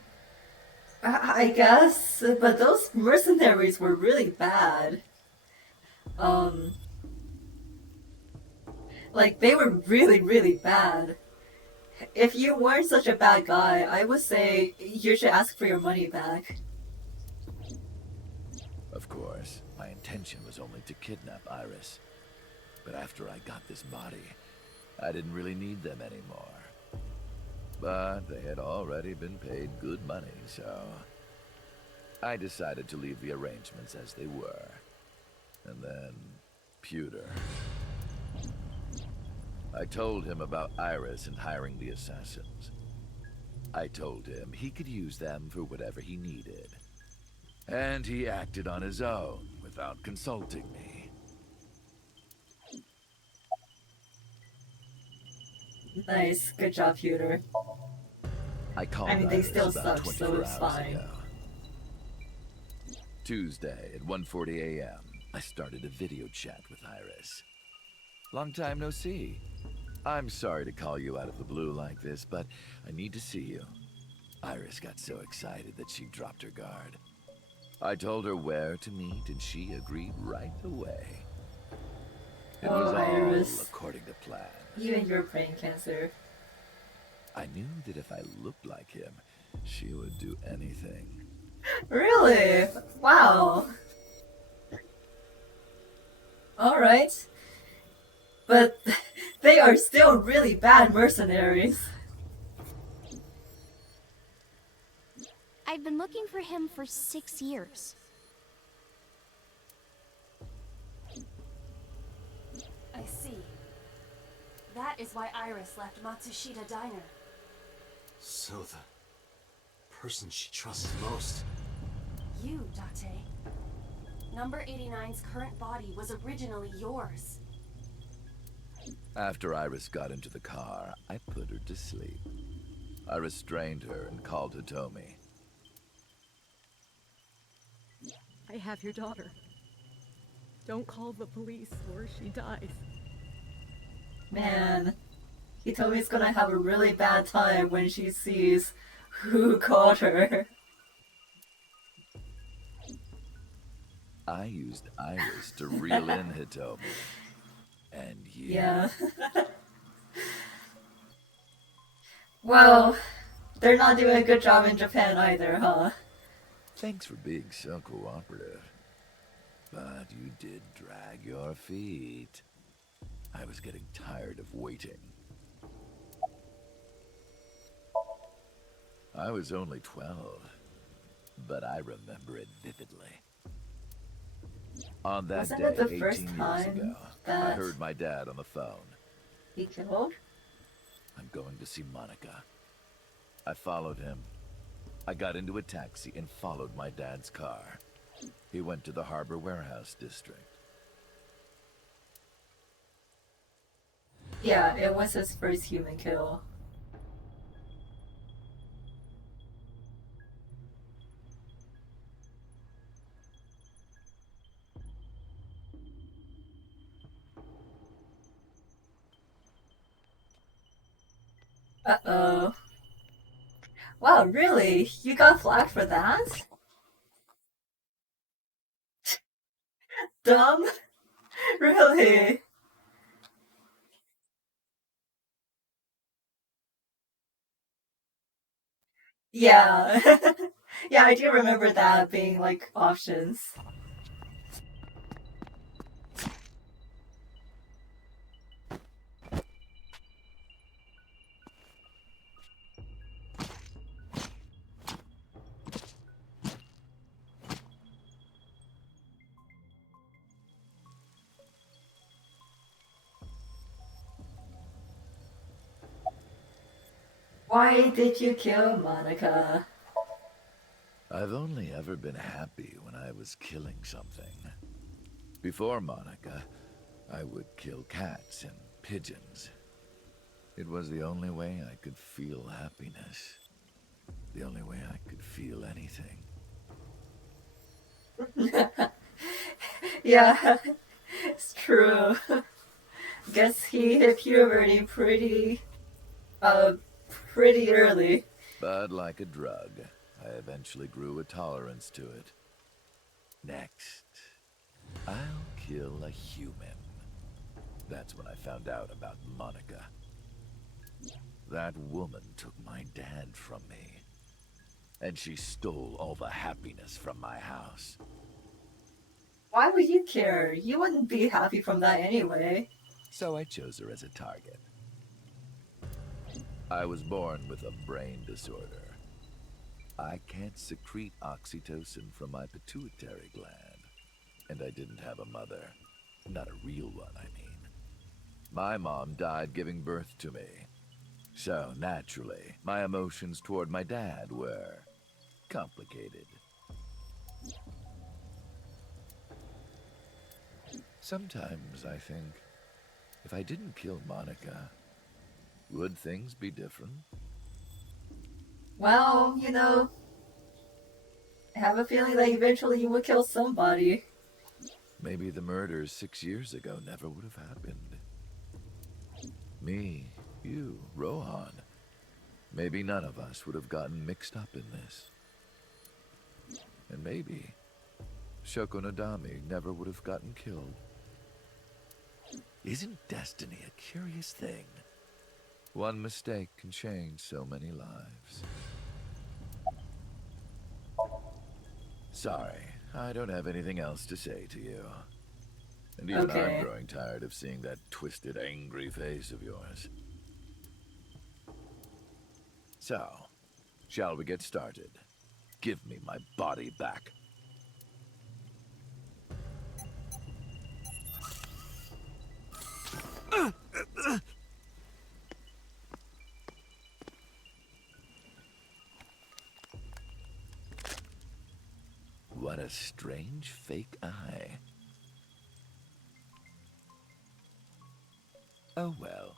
I guess, but those mercenaries were really bad. Like, they were really, really bad. If you weren't such a bad guy, I would say you should ask for your money back. Of course, my intention was only to kidnap Iris. But after I got this body, I didn't really need them anymore. But they had already been paid good money, so I decided to leave the arrangements as they were. And then, Pewter. I told him about Iris and hiring the assassins. I told him he could use them for whatever he needed. And he acted on his own without consulting me. Nice, good job, Pewter. I called I mean, they Iris still about suck, so 24 it's hours fine. ago. Tuesday at 1:40 a.m., I started a video chat with Iris. Long time no see. I'm sorry to call you out of the blue like this, but I need to see you. Iris got so excited that she dropped her guard. I told her where to meet, and she agreed right away. It was all Iris. according to plan. Even your brain cancer. I knew that if I looked like him, she would do anything. Really? Wow. Alright. But they are still really bad mercenaries. I've been looking for him for 6 years. I see. That is why Iris left Matsushita Diner. So the person she trusts most. You, Date. Number 89's current body was originally yours. After Iris got into the car, I put her to sleep. I restrained her and called Hitomi. I have your daughter. Don't call the police or she dies. Man, Hitomi's gonna have a really bad time when she sees who called her. I used Iris to reel in Hitomi. And you... Yeah. Well, they're not doing a good job in Japan either, huh? Thanks for being so cooperative. But you did drag your feet. I was getting tired of waiting. I was only 12, but I remember it vividly. On that Wasn't day, it the 18 first years time ago, I that heard my dad on the phone. he killed? I'm going to see Monica. I followed him. I got into a taxi and followed my dad's car. He went to the Harbor Warehouse District. Yeah, it was his first human kill. Uh-oh. Wow, really? You got flagged for that? Dumb? Really? Yeah. Yeah, I do remember that being like options. Why did you kill Monica? I've only ever been happy when I was killing something. Before Monica, I would kill cats and pigeons. It was the only way I could feel happiness. The only way I could feel anything. Yeah, it's true. Guess he hit puberty pretty early. But like a drug, I eventually grew a tolerance to it. Next, I'll kill a human. That's when I found out about Monica. That woman took my dad from me. And she stole all the happiness from my house. Why would you care? You wouldn't be happy from that anyway. So I chose her as a target. I was born with a brain disorder. I can't secrete oxytocin from my pituitary gland. And I didn't have a mother. Not a real one, I mean. My mom died giving birth to me. So, naturally, my emotions toward my dad were complicated. Sometimes I think, if I didn't kill Monica, would things be different? Well, I have a feeling that eventually you would kill somebody. Maybe the murders 6 years ago never would have happened. Me, you, Rohan. Maybe none of us would have gotten mixed up in this. And maybe Shoko Nodami never would have gotten killed. Isn't destiny a curious thing? One mistake can change so many lives. Sorry, I don't have anything else to say to you. And even Okay. I'm growing tired of seeing that twisted, angry face of yours. So, shall we get started? Give me my body back. What a strange fake eye. Oh well.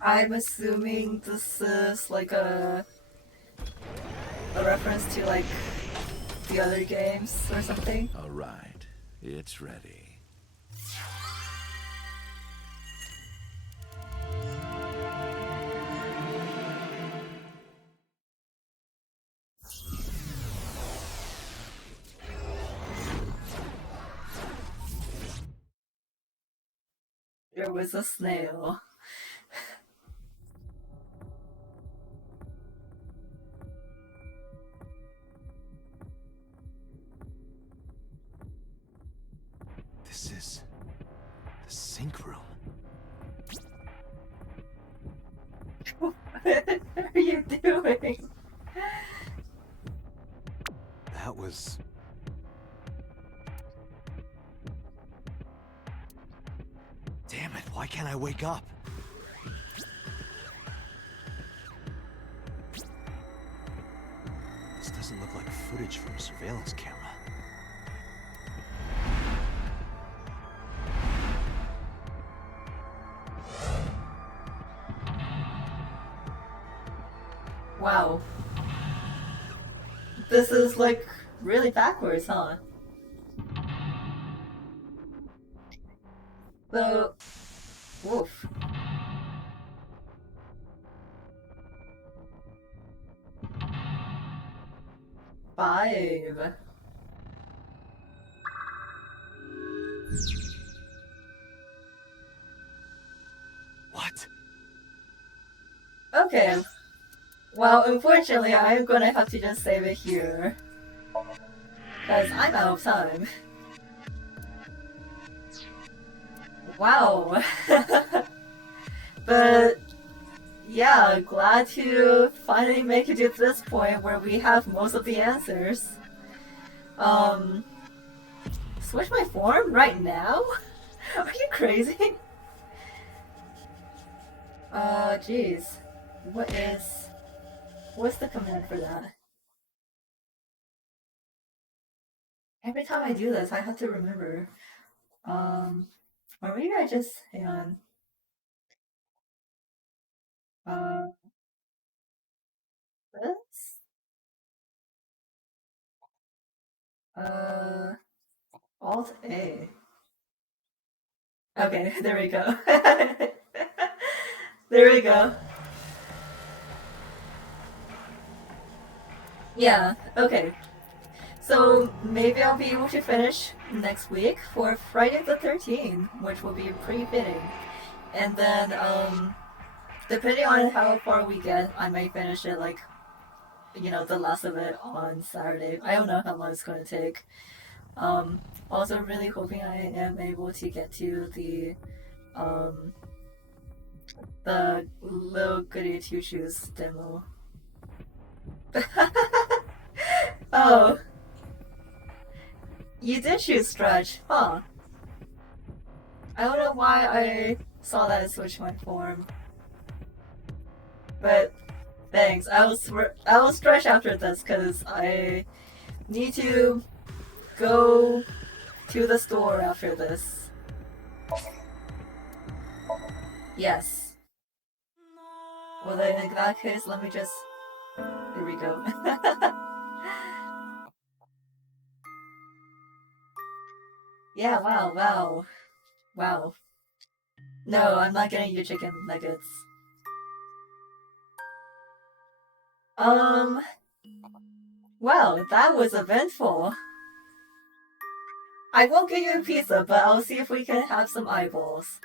I'm assuming this is like a reference to like the other games or something. All right, it's ready. There was a snail. The sink room. What are you doing? That was... Damn it, why can't I wake up? This doesn't look like footage from a surveillance camera. Wow. This is like really backwards, huh? So, oof. Five. What? Okay. Well, unfortunately, I'm gonna have to just save it here. Because I'm out of time. Wow. But, yeah, glad to finally make it to this point where we have most of the answers. Switch my form right now? Are you crazy? Jeez. What's the command for that? Every time I do this, I have to remember. Or maybe I just, hang on. This? Alt A. Okay, there we go. There we go. Yeah, okay. So maybe I'll be able to finish next week for Friday the 13th, which will be pretty fitting. And then, depending on how far we get, I might finish it like, you know, the last of it on Saturday. I don't know how long it's going to take. Also really hoping I am able to get to the little goody two shoes demo. Oh, you did choose stretch, huh? I don't know why I saw that switch my form, but thanks. I will stretch after this because I need to go to the store after this. Yes. Well then in that case, let me just... Here we go. Yeah, wow. No, I'm not getting your chicken nuggets. Wow, that was eventful. I won't get you a pizza, but I'll see if we can have some eyeballs.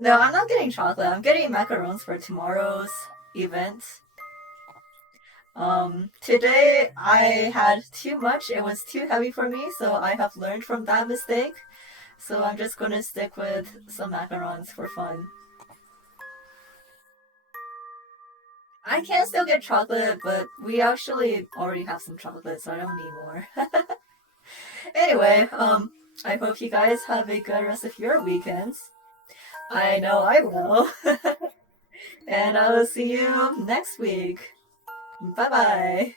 No, I'm not getting chocolate. I'm getting macarons for tomorrow's event. Today I had too much. It was too heavy for me, so I have learned from that mistake. So I'm just gonna stick with some macarons for fun. I can still get chocolate, but we actually already have some chocolate, so I don't need more. Anyway, I hope you guys have a good rest of your weekends. I know I will. And I will see you next week. Bye bye.